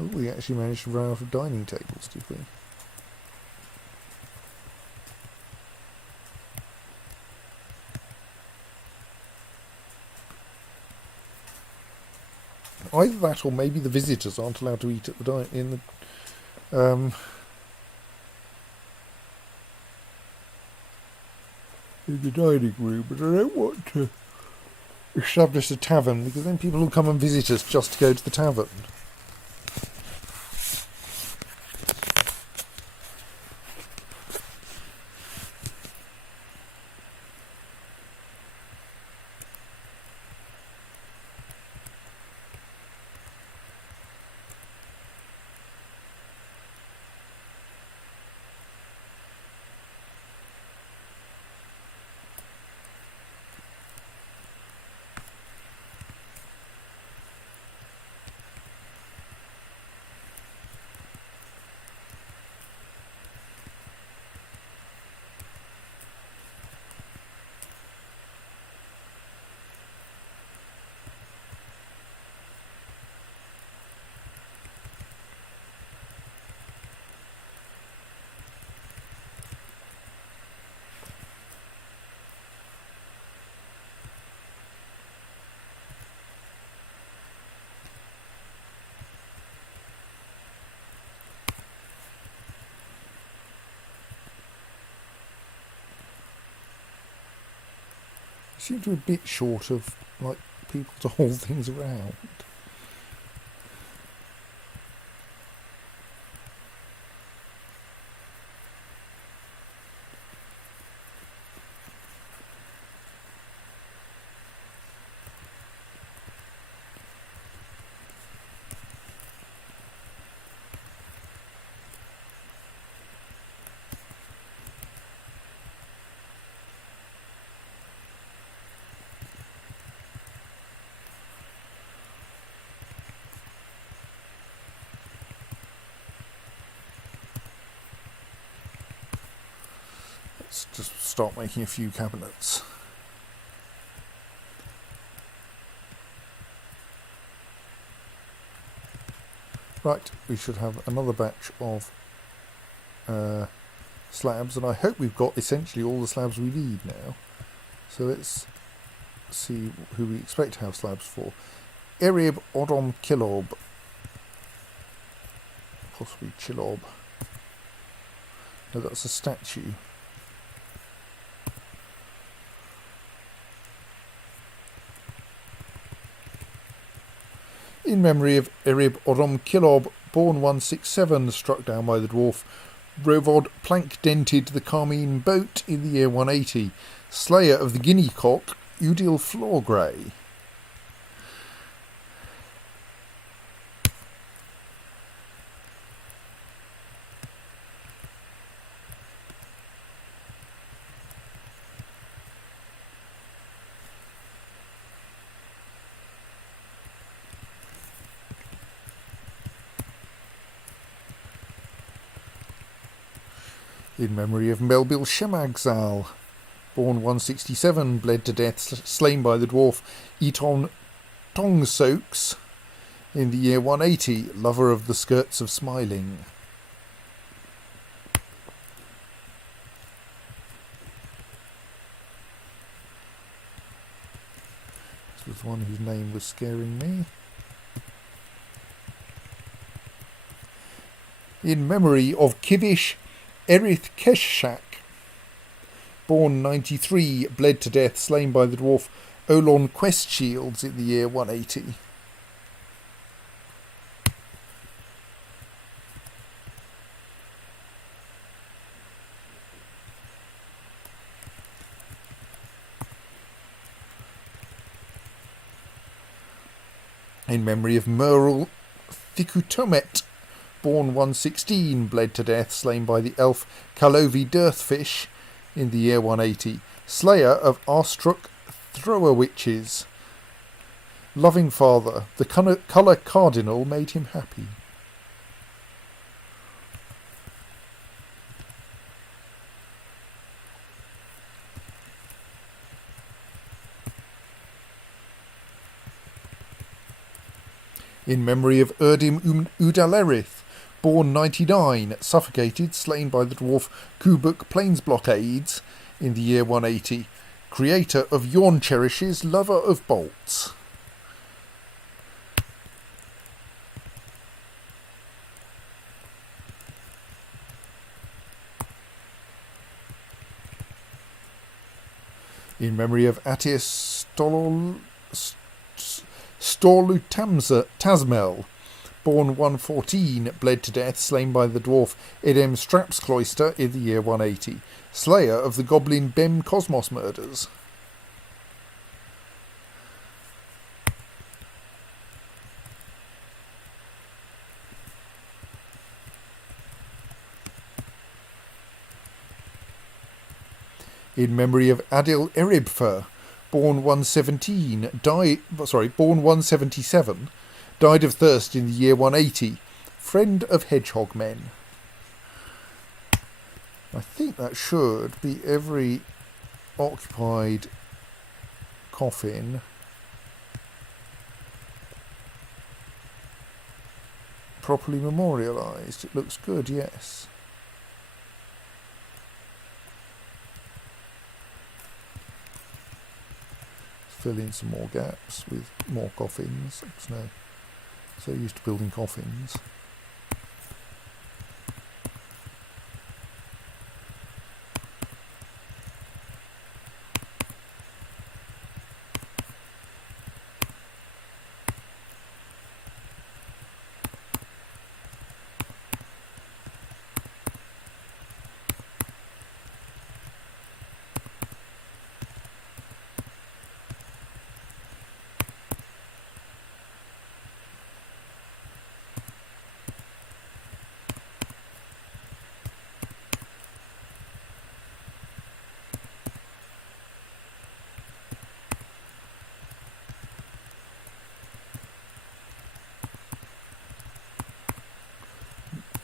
Oh, we actually managed to run out of dining tables, did we? Either that, or maybe the visitors aren't allowed to eat at the in the dining room, but I don't want to establish a tavern, because then people will come and visit us just to go to the tavern. Seem to be a bit short of, like, people to hold things around. let's just start making a few cabinets. Right, we should have another batch of slabs, and I hope we've got essentially all the slabs we need now. So let's see who we expect to have slabs for. Erib Odom Kilob. Possibly Chilob. No, that's a statue. In memory of Erib Odom Kilob, born 167, struck down by the dwarf Rovod plank-dented the Carmine boat in the year 180, slayer of the guinea cock Udil Floorgrey. In memory of Melbil Shemagzal, born 167, bled to death, slain by the dwarf Eton Tongsoaks in the year 180, lover of the skirts of smiling. This was one whose name was scaring me. In memory of Kivish Erith Keshak, born 93, bled to death, slain by the dwarf Olon Questshields in the year 180. In memory of Merle Thikutomet, born 116, bled to death, slain by the elf Kalovi Dirthfish in the year 180, slayer of Arstruck Thrower Witches. Loving father, the colour cardinal made him happy. In memory of Erdim Udalerith, born 99, suffocated, slain by the dwarf Kubuk Plains Blockades in the year 180, creator of Yawn Cherishes, lover of bolts. In memory of Atius Tasmel, born 114, bled to death, slain by the dwarf Edem Strapscloister in the year 180, slayer of the goblin Bem Cosmos murders. In memory of Adil Eribfer, born 117, born 177, died of thirst in the year 180, friend of hedgehog men. I think that should be every occupied coffin properly memorialised. It looks good, yes. Fill in some more gaps with more coffins. So used to building coffins.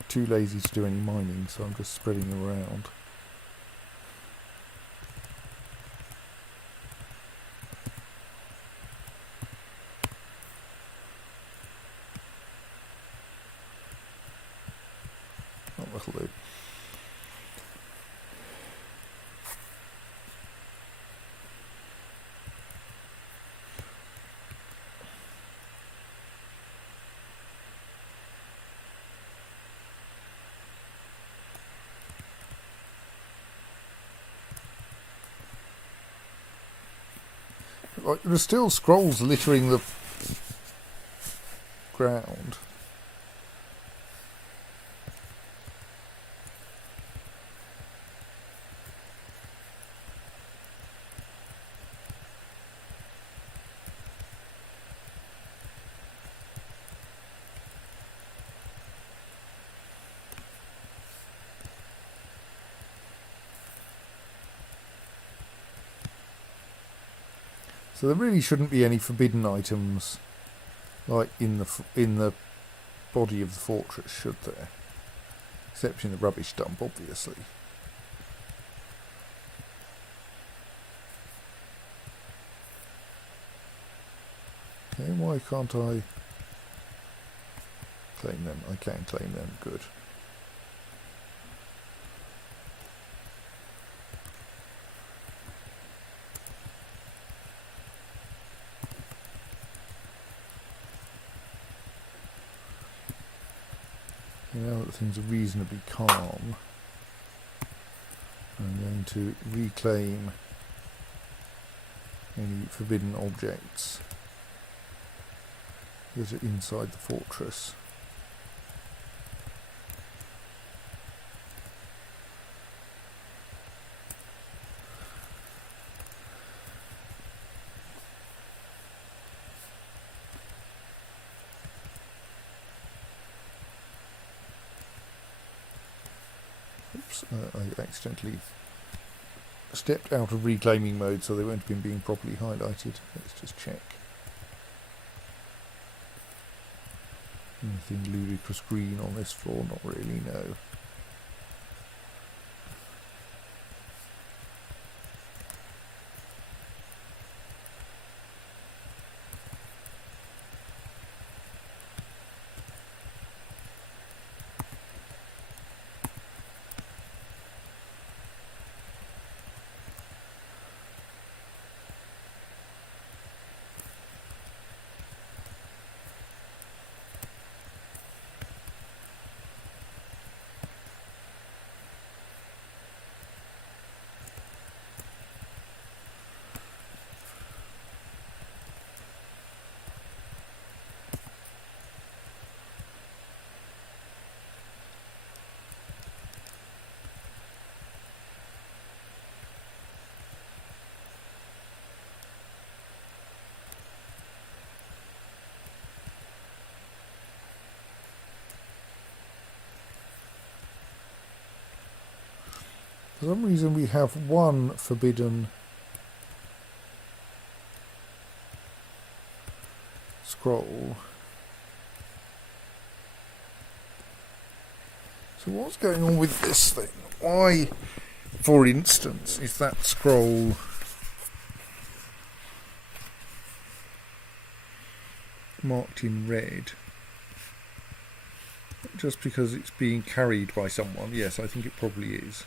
Too lazy to do any mining, so I'm just spreading them around. that'll do. Like, there are still scrolls littering the ground. So there really shouldn't be any forbidden items, like in the body of the fortress, should there? Except in the rubbish dump, obviously. Okay, why can't I claim them? I can claim them, good. Now that things are reasonably calm, I'm going to reclaim any forbidden objects that are inside the fortress. Oops, I accidentally stepped out of reclaiming mode, so they won't have been being properly highlighted. Let's just check. Anything ludicrous green on this floor? Not really, no. For some reason we have one forbidden scroll. So what's going on with this thing? Why, for instance, is that scroll marked in red? Just because it's being carried by someone? Yes, I think it probably is.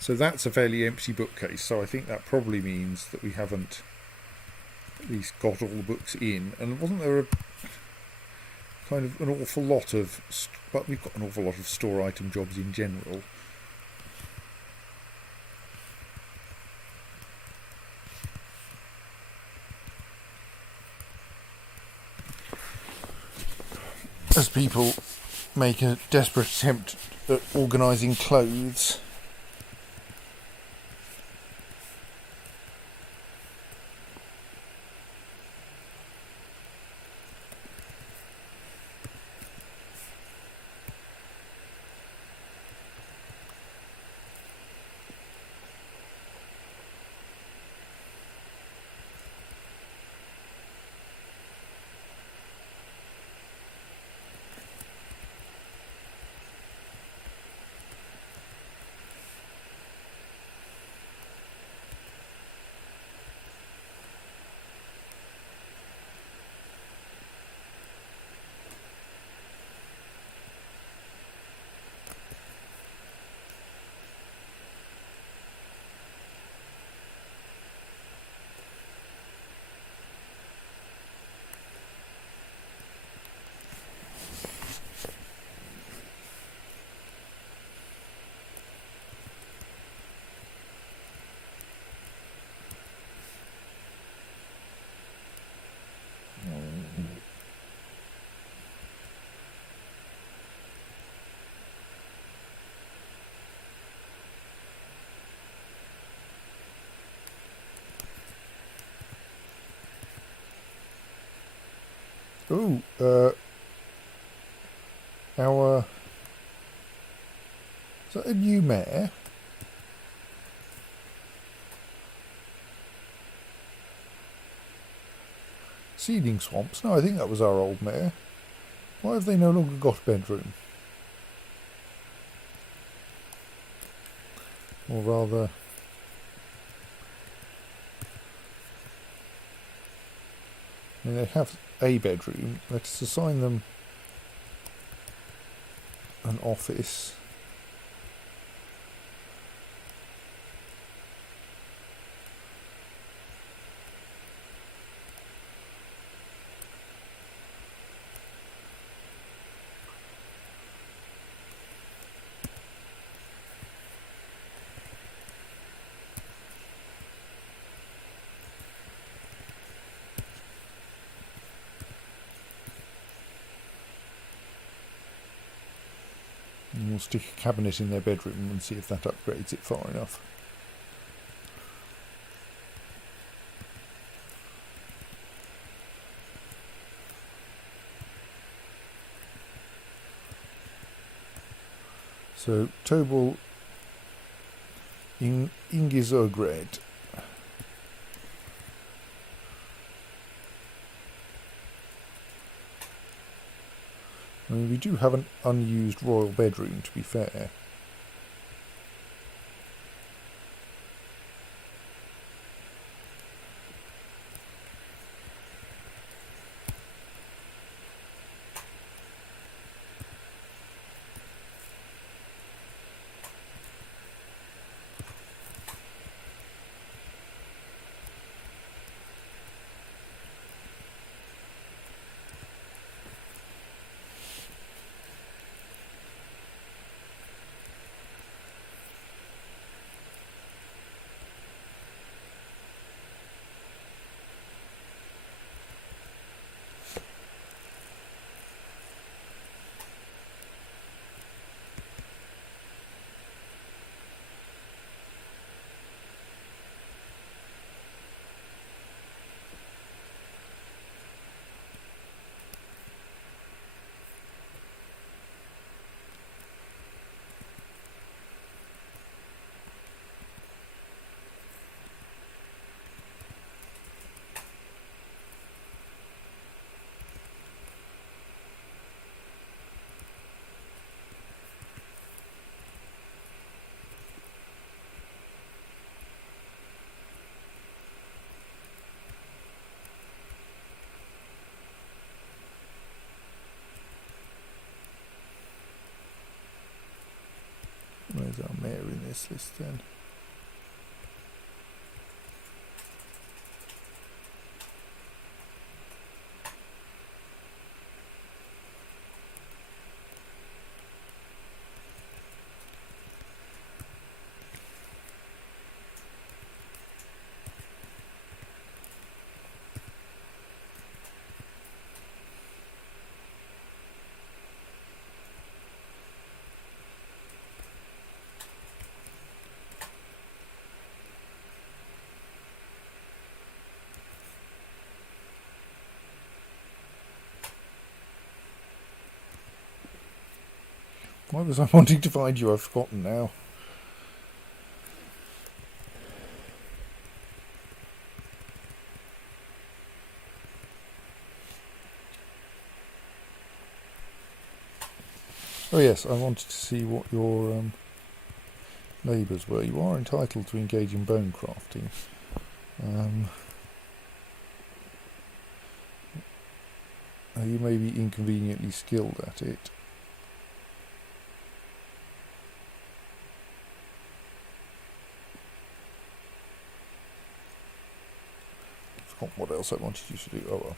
So that's a fairly empty bookcase, so I think that probably means that we haven't at least got all the books in. And wasn't there a kind of an awful lot of... But we've got an awful lot of store item jobs in general. As people make a desperate attempt at organising clothes. Oh, our... Is that a new mare? Seeding swamps? No, I think that was our old mare. Why have they no longer got a bedroom? Or rather... I mean, they have a bedroom. Let's assign them an office. And we'll stick a cabinet in their bedroom and see if that upgrades it far enough. So, Tobal in Ingizogred. I mean, we do have an unused royal bedroom, to be fair. Where's our mayor in this list then? Why was I wanting to find you? I've forgotten now. Oh yes, I wanted to see what your labours were. You are entitled to engage in bone crafting. You may be inconveniently skilled at it. I forgot what else I wanted you to do. Oh well.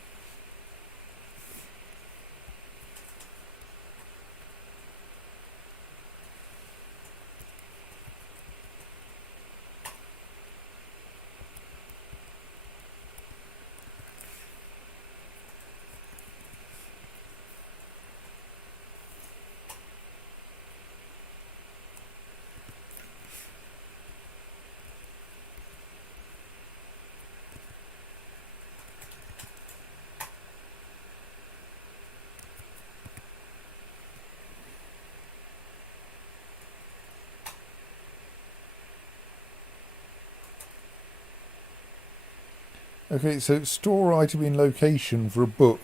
Okay, so store item in location for a book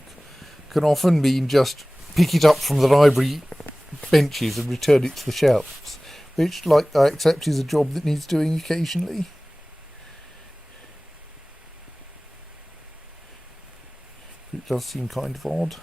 can often mean just pick it up from the library benches and return it to the shelves, which, like, I accept is a job that needs doing occasionally. It does seem kind of odd.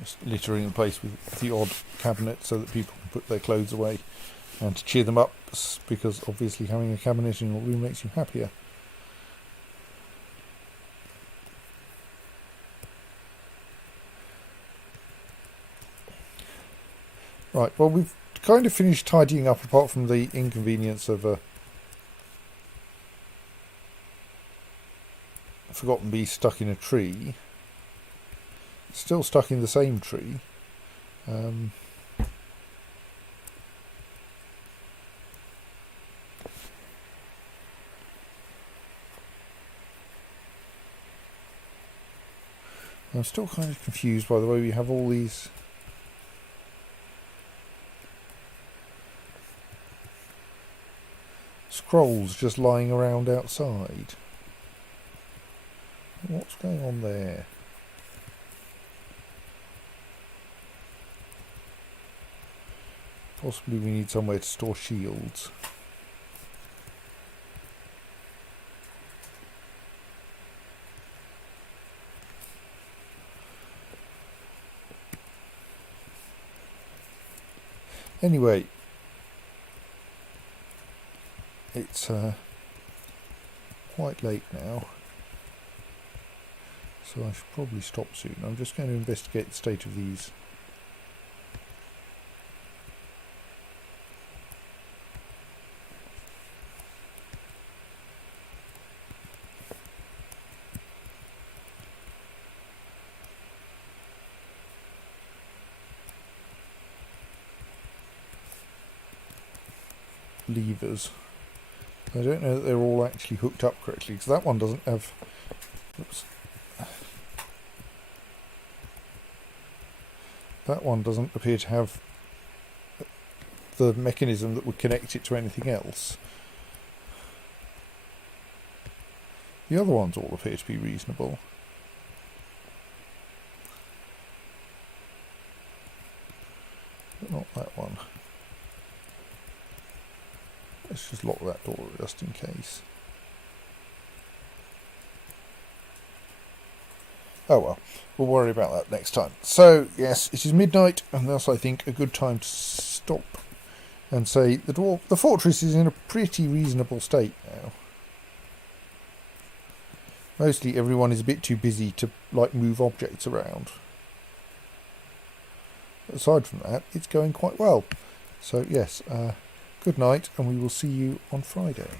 Just littering the place with the odd cabinet so that people can put their clothes away and to cheer them up, because obviously having a cabinet in your room makes you happier. Right, well, we've kind of finished tidying up apart from the inconvenience of a forgotten bee stuck in a tree. Still stuck in the same tree. I'm still kind of confused by the way we have all these scrolls just lying around outside. What's going on there? Possibly we need somewhere to store shields. Anyway, it's quite late now, so I should probably stop soon. I'm just going to investigate the state of these levers. I don't know that they're all actually hooked up correctly, because that one doesn't have... Oops. That one doesn't appear to have the mechanism that would connect it to anything else. The other ones all appear to be reasonable. But not that one. Let's just lock that door just in case. Oh well, we'll worry about that next time. So, yes, it is midnight, and thus I think a good time to stop and say the fortress is in a pretty reasonable state now. Mostly everyone is a bit too busy to, like, move objects around. Aside from that, it's going quite well. So, yes, good night, and we will see you on Friday.